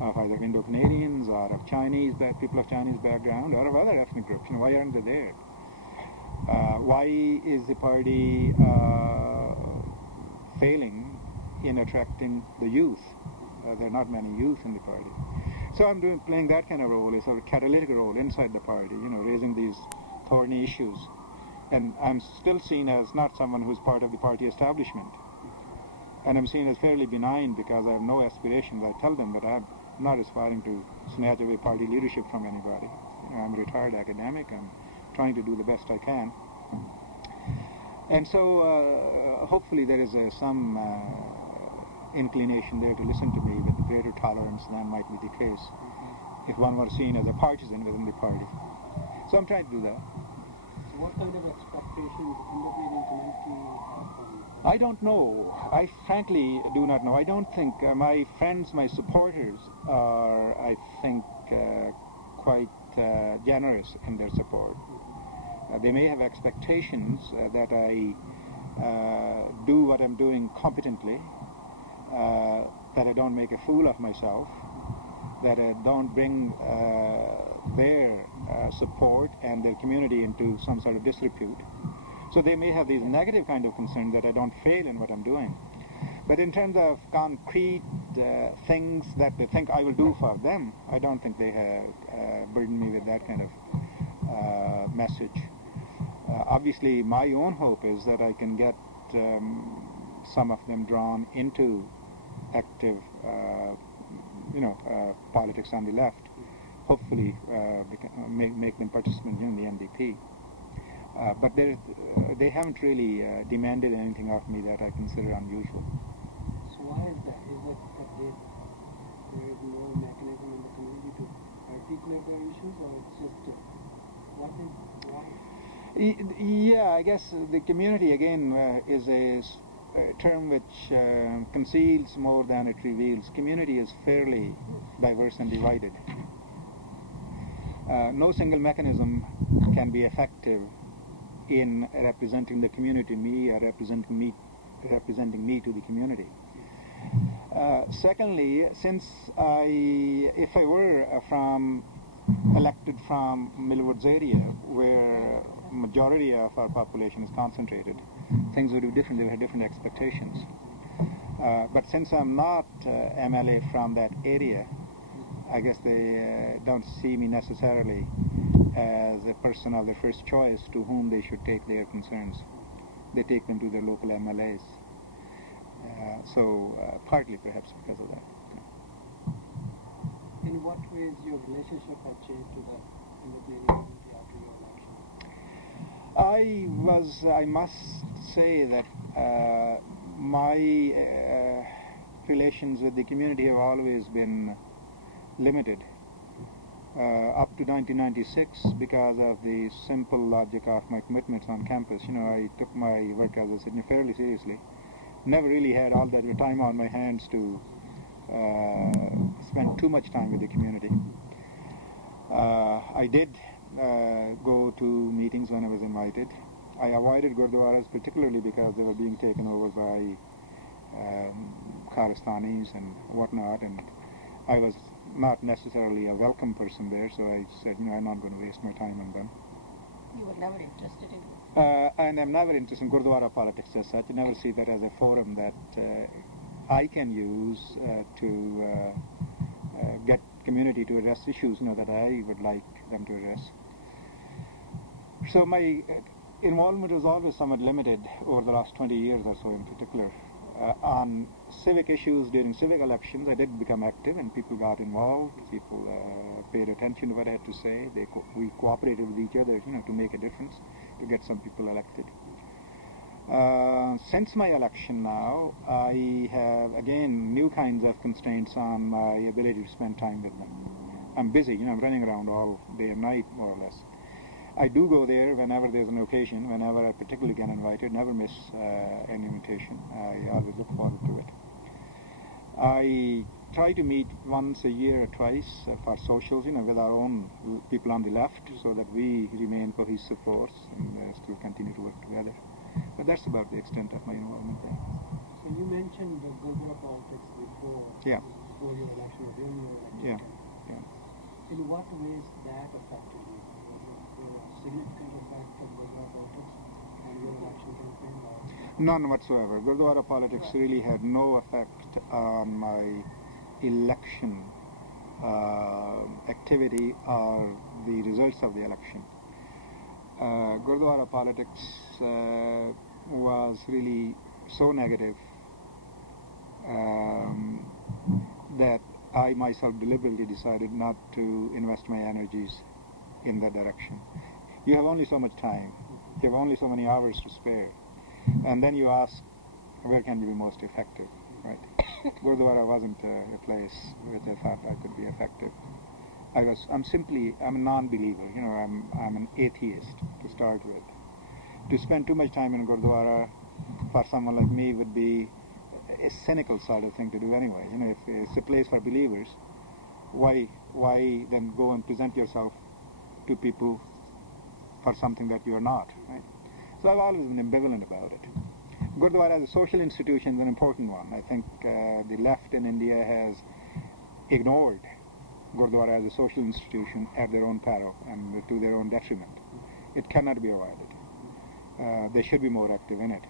of either Indo-Canadians or of people of Chinese background or of other ethnic groups? Why aren't they there? Why is the party failing in attracting the youth? There are not many youth in the party. So I'm playing that kind of role, a sort of catalytic role inside the party, raising these thorny issues. And I'm still seen as not someone who's part of the party establishment. And I'm seen as fairly benign because I have no aspirations. I tell them that I'm not aspiring to snatch away party leadership from anybody. I'm a retired academic. I'm trying to do the best I can. And so hopefully there is some inclination there to listen to me with greater tolerance than might be the case if one were seen as a partisan within the party. So I'm trying to do that. So what kind of expectations in the Canadian community have you? I don't know. I frankly do not know. I don't think my friends, my supporters are, I think, quite generous in their support. They may have expectations that I do what I'm doing competently, that I don't make a fool of myself, that I don't bring their support and their community into some sort of disrepute. So they may have these negative kind of concerns that I don't fail in what I'm doing. But in terms of concrete things that they think I will do for them, I don't think they have burdened me with that kind of message. Obviously, my own hope is that I can get some of them drawn into active, politics on the left. Hopefully, make them participants in the NDP. But they haven't really demanded anything of me that I consider unusual. So why is that? Is it that there is no mechanism in the community to articulate their issues, or it's just what is why? Yeah, I guess the community again is a term which conceals more than it reveals. Community is fairly diverse and divided. No single mechanism can be effective in representing the community, me, or representing me to the community. Secondly, since if I were elected from Millwoods area, where majority of our population is concentrated, things would be different. They would have different expectations. But since I'm not MLA from that area, I guess they don't see me necessarily as a person of their first choice to whom they should take their concerns. They take them to their local MLAs. So partly perhaps because of that. In what ways your relationship had changed to the Canadian community after your election? I must say that my relations with the community have always been limited. Up to 1996, because of the simple logic of my commitments on campus, I took my work as a senior fairly seriously. Never really had all that time on my hands to spend too much time with the community. I did go to meetings when I was invited. I avoided gurdwaras particularly because they were being taken over by Khalistanis and whatnot, and I was not necessarily a welcome person there, so I said, I'm not going to waste my time on them. You were never interested in it. And I'm never interested in Gurdwara politics as such. I never see that as a forum that I can use to get community to address issues that I would like them to address. So my involvement was always somewhat limited over the last 20 years or so in particular. On civic issues during civic elections, I did become active and people got involved. People paid attention to what I had to say. We cooperated with each other, to make a difference, to get some people elected. Since my election now, I have, again, new kinds of constraints on my ability to spend time with them. I'm busy, I'm running around all day and night, more or less. I do go there whenever there's an occasion, whenever I particularly get invited, never miss an invitation. I always look forward to it. I try to meet once a year or twice for socials, with our own people on the left, so that we remain cohesive force and still continue to work together. But that's about the extent of my involvement there. So you mentioned the Gurdwara politics before your election, or during your election. Yeah. In what ways that affected you? Significant effect of Gurdwara politics on your election campaign? None whatsoever. Gurdwara politics really had no effect on my election activity or the results of the election. Gurdwara politics was really so negative that I myself deliberately decided not to invest my energies in that direction. You have only so much time. You have only so many hours to spare. And then you ask, where can you be most effective, right? Gurdwara wasn't a place which I thought I could be effective. I'm a non-believer, I'm an atheist to start with. To spend too much time in Gurdwara for someone like me would be a cynical sort of thing to do anyway. If it's a place for believers, why then go and present yourself to people for something that you're not, right? So I've always been ambivalent about it. Gurdwara as a social institution is an important one. I think the left in India has ignored Gurdwara as a social institution at their own peril and to their own detriment. It cannot be avoided. They should be more active in it.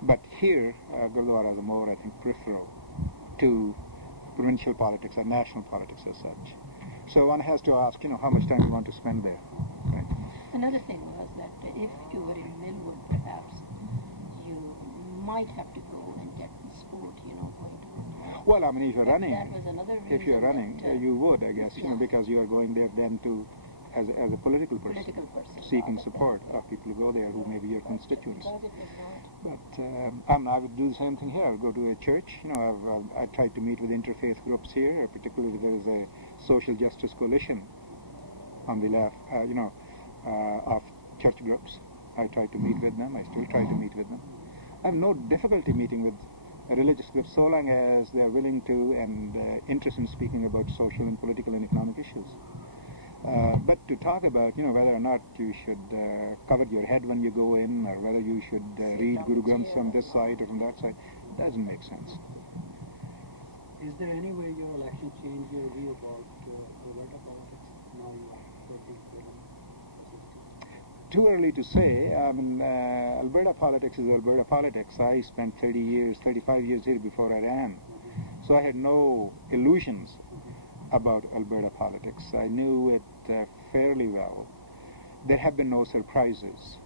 But here, Gurdwara is more, I think, peripheral to provincial politics or national politics as such. So one has to ask, how much time you want to spend there. Right? Another thing was that if you were in Millwood, perhaps, you might have to go and get the sport, going to. Well, if you're running, that was another reason if you're running, that, you would, I guess, because you are going there then to, as a political person, seeking support of people who go there who may be your constituents. But I would do the same thing here. I would go to a church. I tried to meet with interfaith groups here. Particularly, there is a social justice coalition on the left, of church groups. I tried to meet with them. I still try to meet with them. I have no difficulty meeting with religious groups so long as they are willing to and interested in speaking about social and political and economic issues. But to talk about, whether or not you should cover your head when you go in, or whether you should read Guru Granth from this side or from that side, doesn't make sense. Is there any way your election changed your view about Alberta politics? Now you are too early to say. Alberta politics is Alberta politics. I spent 35 years here before I ran. So I had no illusions about Alberta politics. I knew it fairly well. There have been no surprises.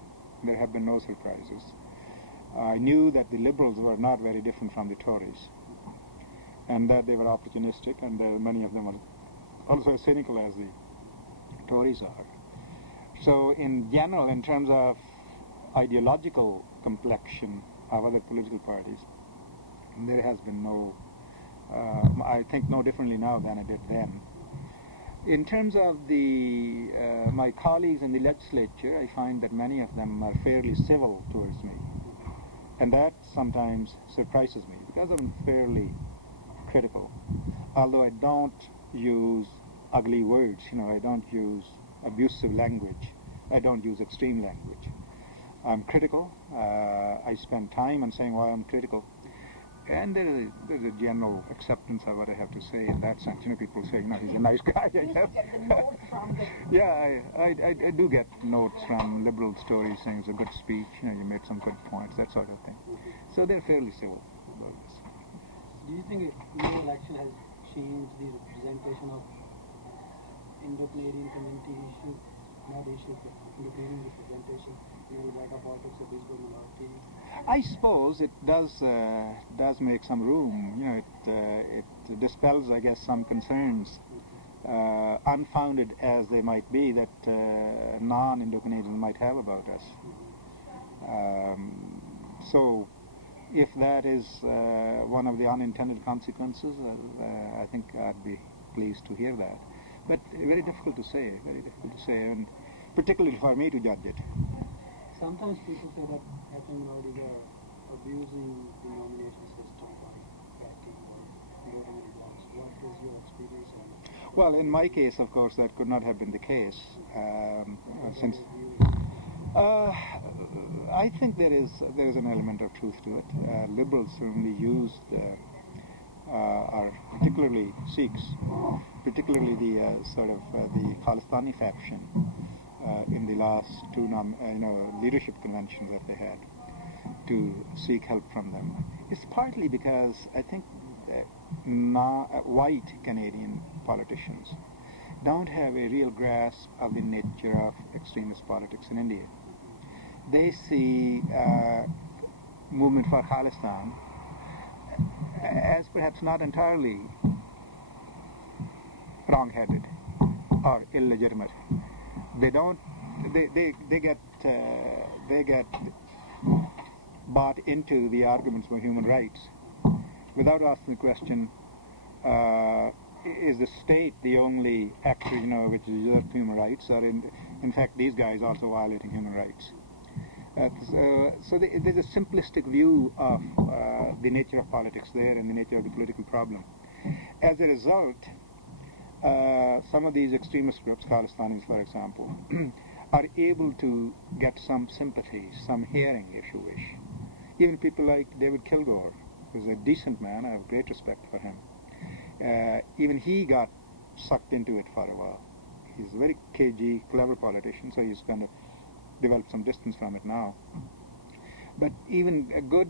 I knew that the Liberals were not very different from the Tories, and that they were opportunistic, and many of them were also as cynical as the Tories are. So in general, in terms of ideological complexion of other political parties, there has been no, I think no differently now than I did then. In terms of my colleagues in the legislature, I find that many of them are fairly civil towards me. And that sometimes surprises me because I'm fairly critical. Although I don't use ugly words, I don't use abusive language. I don't use extreme language. I'm critical. I spend time on saying why I'm critical. And there's a general acceptance of what I have to say in that sense. People say, he's a nice guy, I guess. Yeah, I do get notes from liberal stories saying it's a good speech, you made some good points, that sort of thing. So they're fairly civil about this. Do you think a new election has changed the representation of Indo-Canadian community issue, not issue, but Indo-Canadian representation in Alberta politics of visible minority? I suppose it does make some room. It dispels, I guess, some concerns, unfounded as they might be, that non-Indo-Canadians might have about us. So, if that is one of the unintended consequences, I think I'd be pleased to hear that. But very difficult to say, and particularly for me to judge it. Sometimes people say that ethnic minorities are abusing the nomination system by backing or voting in blocks. What is your experience on it? Well, in my case, of course, that could not have been the case. Since I think there is an element of truth to it. Liberals certainly used, or particularly Sikhs, particularly the the Khalistani faction in the last two leadership conventions that they had, to seek help from them. It's partly because I think white Canadian politicians don't have a real grasp of the nature of extremist politics in India. They see movement for Khalistan as perhaps not entirely wrong-headed or illegitimate. They get bought into the arguments for human rights without asking the question, is the state the only actor, which deserves human rights, or in fact these guys also violating human rights? So there's a simplistic view of the nature of politics there and the nature of the political problem. As a result, some of these extremist groups, Khalistanis for example, are able to get some sympathy, some hearing, if you wish. Even people like David Kilgour, who's a decent man, I have great respect for him. Even he got sucked into it for a while. He's a very cagey, clever politician, so he's kind of developed some distance from it now. But even good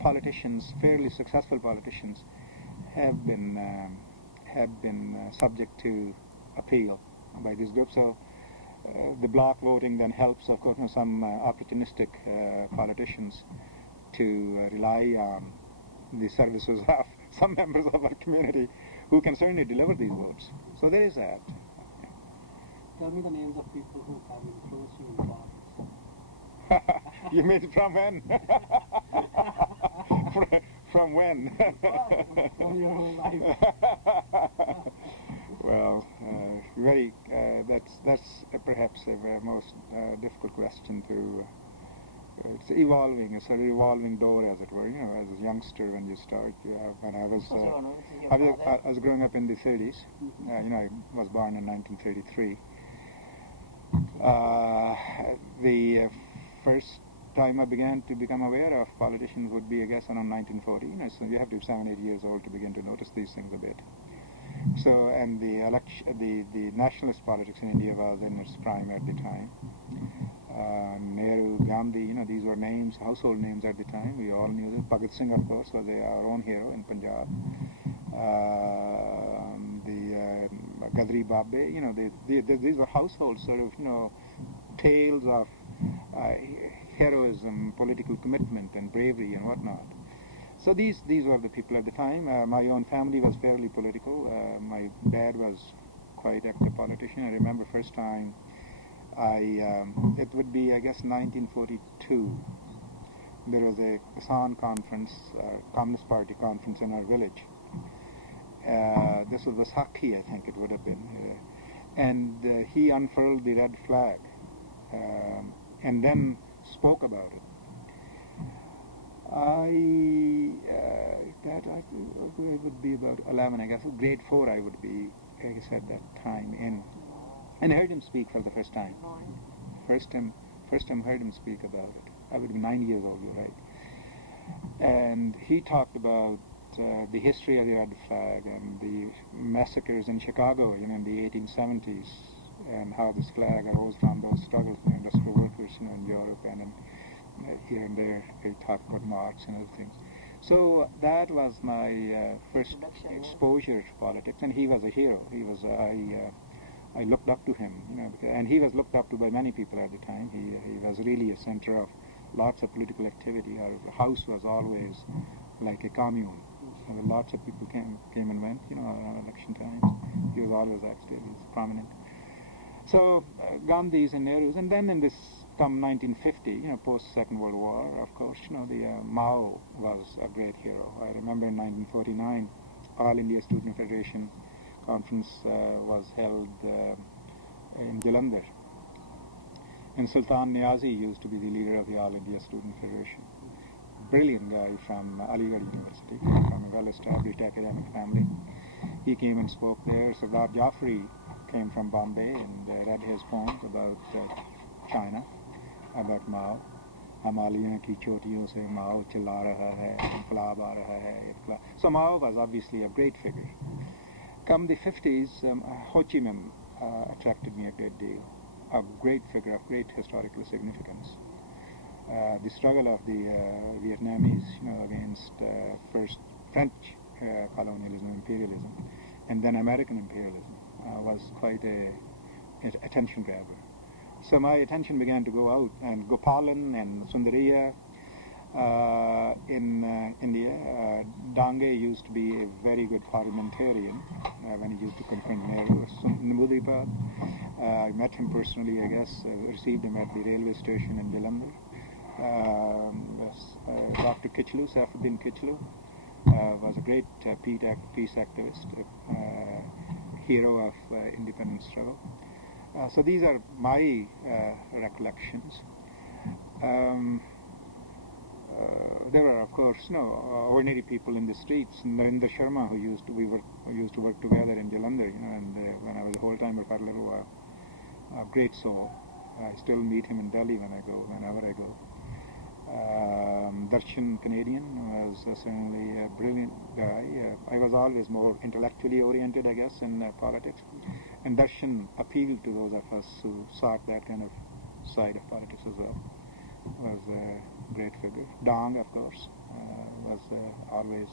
politicians, fairly successful politicians, have been subject to appeal by this group. So the bloc voting then helps, of course, some opportunistic politicians to rely on the services of some members of our community who can certainly deliver these votes. So there is that. Tell me the names of people who have influenced you in politics. You mean from when? From when? From your whole life. Well, that's perhaps the most difficult question to. It's evolving. It's an evolving door, as it were. As a youngster, when you start, when I was growing up in the 30s. I was born in 1933. The first time I began to become aware of politicians would be, I guess, around 1940. So you have to be 7, 8 years old to begin to notice these things a bit. So, and the nationalist politics in India was in its prime at the time. Nehru, Gandhi, these were names, household names at the time. We all knew this. Bhagat Singh, of course, was our own hero in Punjab. Gadri Babe, these were household sort of, tales of heroism, political commitment, and bravery and whatnot. So these were the people at the time. My own family was fairly political. My dad was quite active politician. I remember first time it would be, I guess, 1942. There was a Kisan conference, Communist Party conference in our village. This was Vaisakhi, I think it would have been. And he unfurled the red flag and then spoke about it. I would be about 11, I guess. Grade 4 I would be, I guess, at that time in. And I heard him speak for the first time. First time heard him speak about it. I would be 9 years old, you're right. And he talked about the history of the red flag and the massacres in Chicago, in the 1870s, and how this flag arose from those struggles for industrial workers, in Europe and here and there. He talked about Marx and other things. So that was my first exposure to politics, and he was a hero. He was I looked up to him, and he was looked up to by many people at the time. He was really a center of lots of political activity. Our house was always like a commune. And lots of people came and went, around election times. He was always active. He was prominent. So Gandhis and Nehrus, and then in this come 1950, post Second World War, of course, the Mao was a great hero. I remember in 1949, All India Student Federation conference was held in Jalandhar, and Sultan Niazi used to be the leader of the All India Student Federation. Brilliant guy from Aligarh University, from a well-established academic family. He came and spoke there. Sardar Jafri came from Bombay and read his poems about China, about Mao. Himalayas ki chotiyon se Mao chilla raha hai, inqilab aa raha hai. So Mao was obviously a great figure. Come the 50s, Ho Chi Minh attracted me a great deal. A great figure of great historical significance. The struggle of the Vietnamese, against first French colonialism, imperialism, and then American imperialism was quite a attention grabber. So my attention began to go out, and Gopalan and Sundariya in India. Dange used to be a very good parliamentarian when he used to confront Nehru. Mudipad, I met him personally, I guess, received him at the railway station in Jalandhar. Dr. Kichlu, Saifuddin Kichlu, was a great peace activist, hero of independence struggle. So these are my recollections. There are, of course, ordinary people in the streets. Narendra Sharma, who used to work together in Jalandhar, and when I was a whole-timer Parleru, a great soul. I still meet him in Delhi whenever I go. Darshan Canadian was certainly a brilliant guy. I was always more intellectually oriented, I guess, in politics. And Darshan appealed to those of us who sought that kind of side of politics as well. Was a great figure. Dang, of course, was always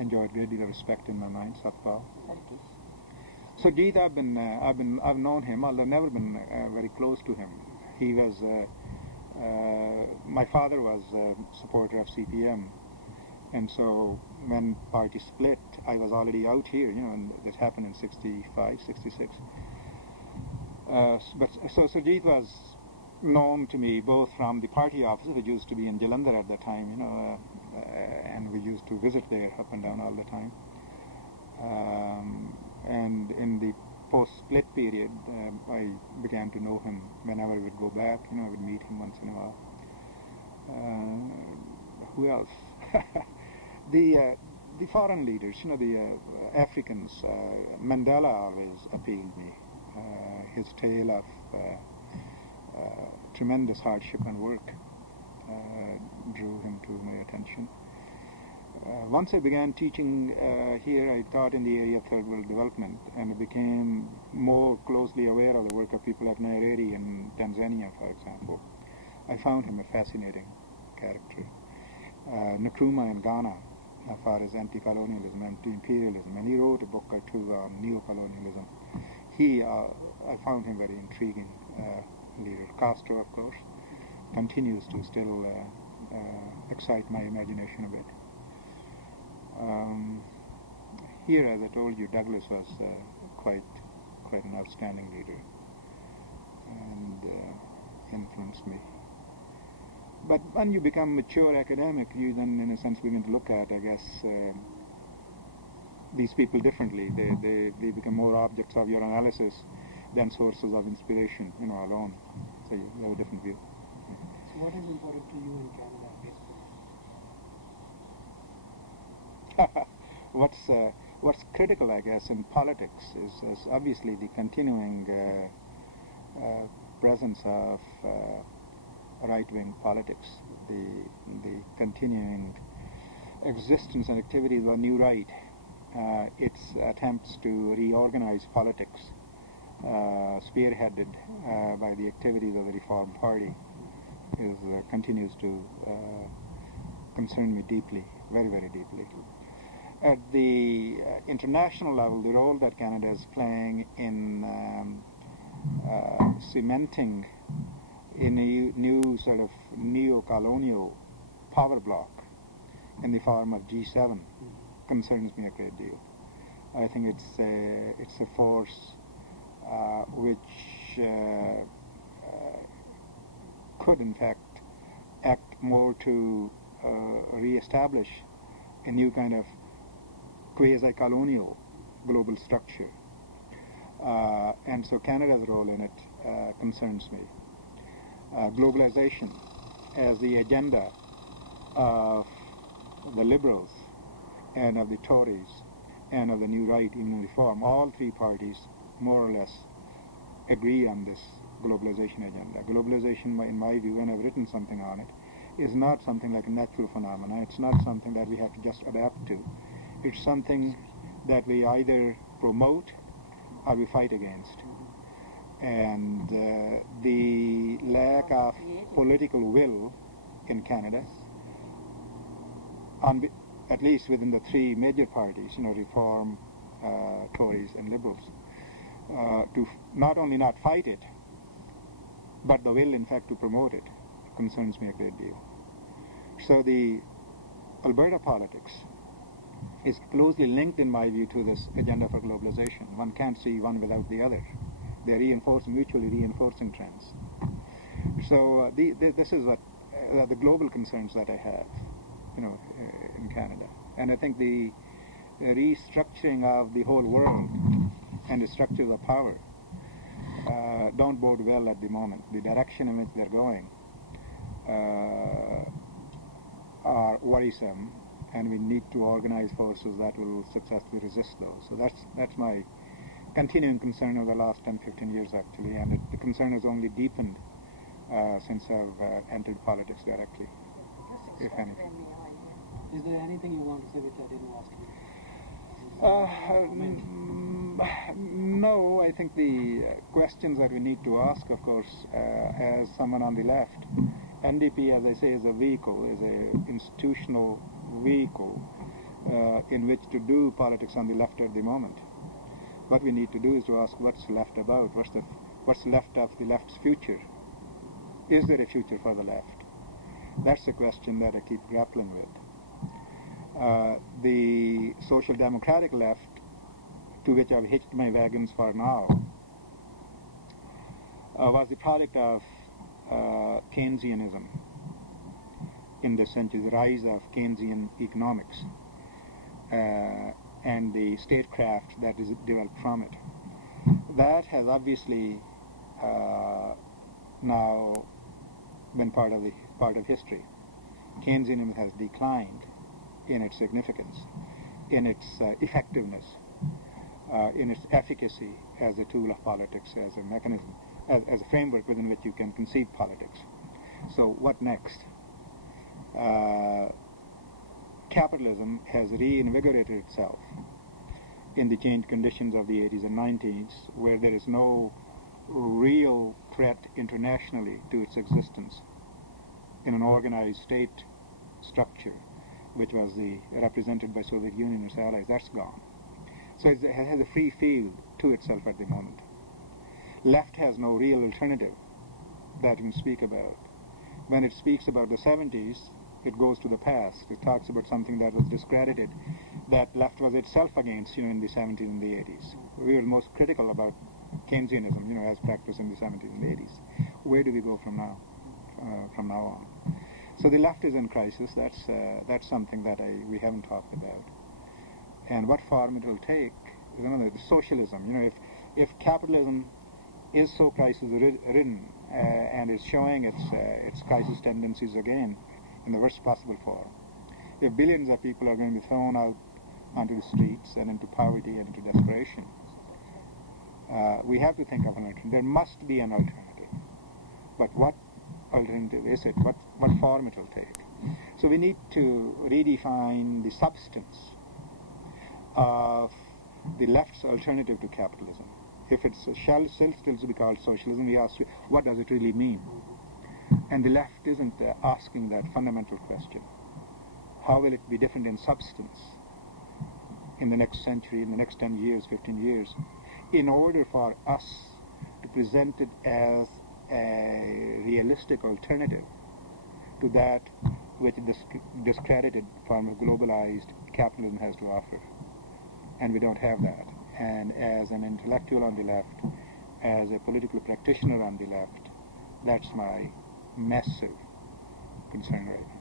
enjoyed a great deal of respect in my mind. Satpal. So Geet, I've known him, although never been very close to him. He was. My father was a supporter of CPM, and so when party split, I was already out here, and that happened in 65, 66. But Surjit was known to me both from the party office, which used to be in Jalandhar at the time, and we used to visit there up and down all the time. And in the post-split period, I began to know him whenever I would go back. I would meet him once in a while. Who else? The foreign leaders, the Africans. Mandela always appealed me. His tale of tremendous hardship and work drew him to my attention. Once I began teaching here, I taught in the area of third world development, and I became more closely aware of the work of people like Nyerere in Tanzania, for example. I found him a fascinating character. Nkrumah in Ghana, as far as anti-colonialism, anti-imperialism, and he wrote a book or two on neo-colonialism. I found him very intriguing leader. Castro, of course, continues to still excite my imagination a bit. Here, as I told you, Douglas was quite an outstanding leader and influenced me. But when you become mature academic, you then, in a sense, begin to look at, I guess, these people differently. They become more objects of your analysis than sources of inspiration, alone. So you have a different view. So what is important to you in Canada, basically? what's critical, I guess, in politics is obviously the continuing presence of right-wing politics, the continuing existence and activities of a new right, its attempts to reorganize politics, spearheaded by the activities of the Reform Party, continues to concern me deeply, very, very deeply. At the international level, the role that Canada is playing in cementing in a new sort of neo-colonial power bloc in the form of G7 concerns me a great deal. I think it's a force which could in fact act more to re-establish a new kind of quasi-colonial global structure. And so Canada's role in it concerns me. Globalization as the agenda of the Liberals and of the Tories and of the New Right in Reform, all three parties more or less agree on this globalization agenda. Globalization, in my view, and I've written something on it, is not something like a natural phenomenon. It's not something that we have to just adapt to. It's something that we either promote or we fight against. And the lack of political will in Canada, at least within the three major parties, Reform, Tories and Liberals, to not only not fight it, but the will in fact to promote it, concerns me a great deal. So the Alberta politics is closely linked, in my view, to this agenda for globalization. One can't see one without the other. They're mutually reinforcing trends. So this is what the global concerns that I have, in Canada. And I think the restructuring of the whole world and the structures of power don't bode well at the moment. The direction in which they're going are worrisome, and we need to organize forces that will successfully resist those. So that's my continuing concern over the last 10-15 years, actually, and the concern has only deepened since I've entered politics directly, if anything. Is there anything you want to say which I didn't ask you? No, I think the questions that we need to ask, of course, as someone on the left, NDP, as I say, is a vehicle, is an institutional vehicle in which to do politics on the left at the moment. What we need to do is to ask what's left about, what's left of the left's future. Is there a future for the left? That's the question that I keep grappling with. The social democratic left, to which I've hitched my wagons for now, was the product of Keynesianism in this century, the rise of Keynesian economics and the statecraft that is developed from it. That has obviously now been part of history. Keynesianism has declined in its significance, in its effectiveness, in its efficacy as a tool of politics, as a mechanism, as a framework within which you can conceive politics. So what next? Capitalism has reinvigorated itself in the changed conditions of the 80s and 90s, where there is no real threat internationally to its existence in an organized state structure, which was represented by Soviet Union and its allies. That's gone. So it has a free field to itself at the moment. Left has no real alternative that you can speak about. When it speaks about the 70s, it goes to the past. It talks about something that was discredited, that left was itself against, in the 70s and the 80s. We were most critical about Keynesianism, as practiced in the 70s and the 80s. Where do we go from now on? So the left is in crisis. That's something that we haven't talked about. And what form it will take is another. Socialism. If capitalism is so crisis-ridden and is showing its crisis tendencies again in the worst possible form, if billions of people are going to be thrown out onto the streets and into poverty and into desperation. We have to think of an alternative. There must be an alternative. But what alternative is it? What form it will take? So we need to redefine the substance of the left's alternative to capitalism. If it's shall still to be called socialism, we ask, what does it really mean? And the left isn't asking that fundamental question. How will it be different in substance in the next century, in the next 10 years, 15 years, in order for us to present it as a realistic alternative to that which the discredited form of globalized capitalism has to offer. And we don't have that. And as an intellectual on the left, as a political practitioner on the left, that's my massive concern right now.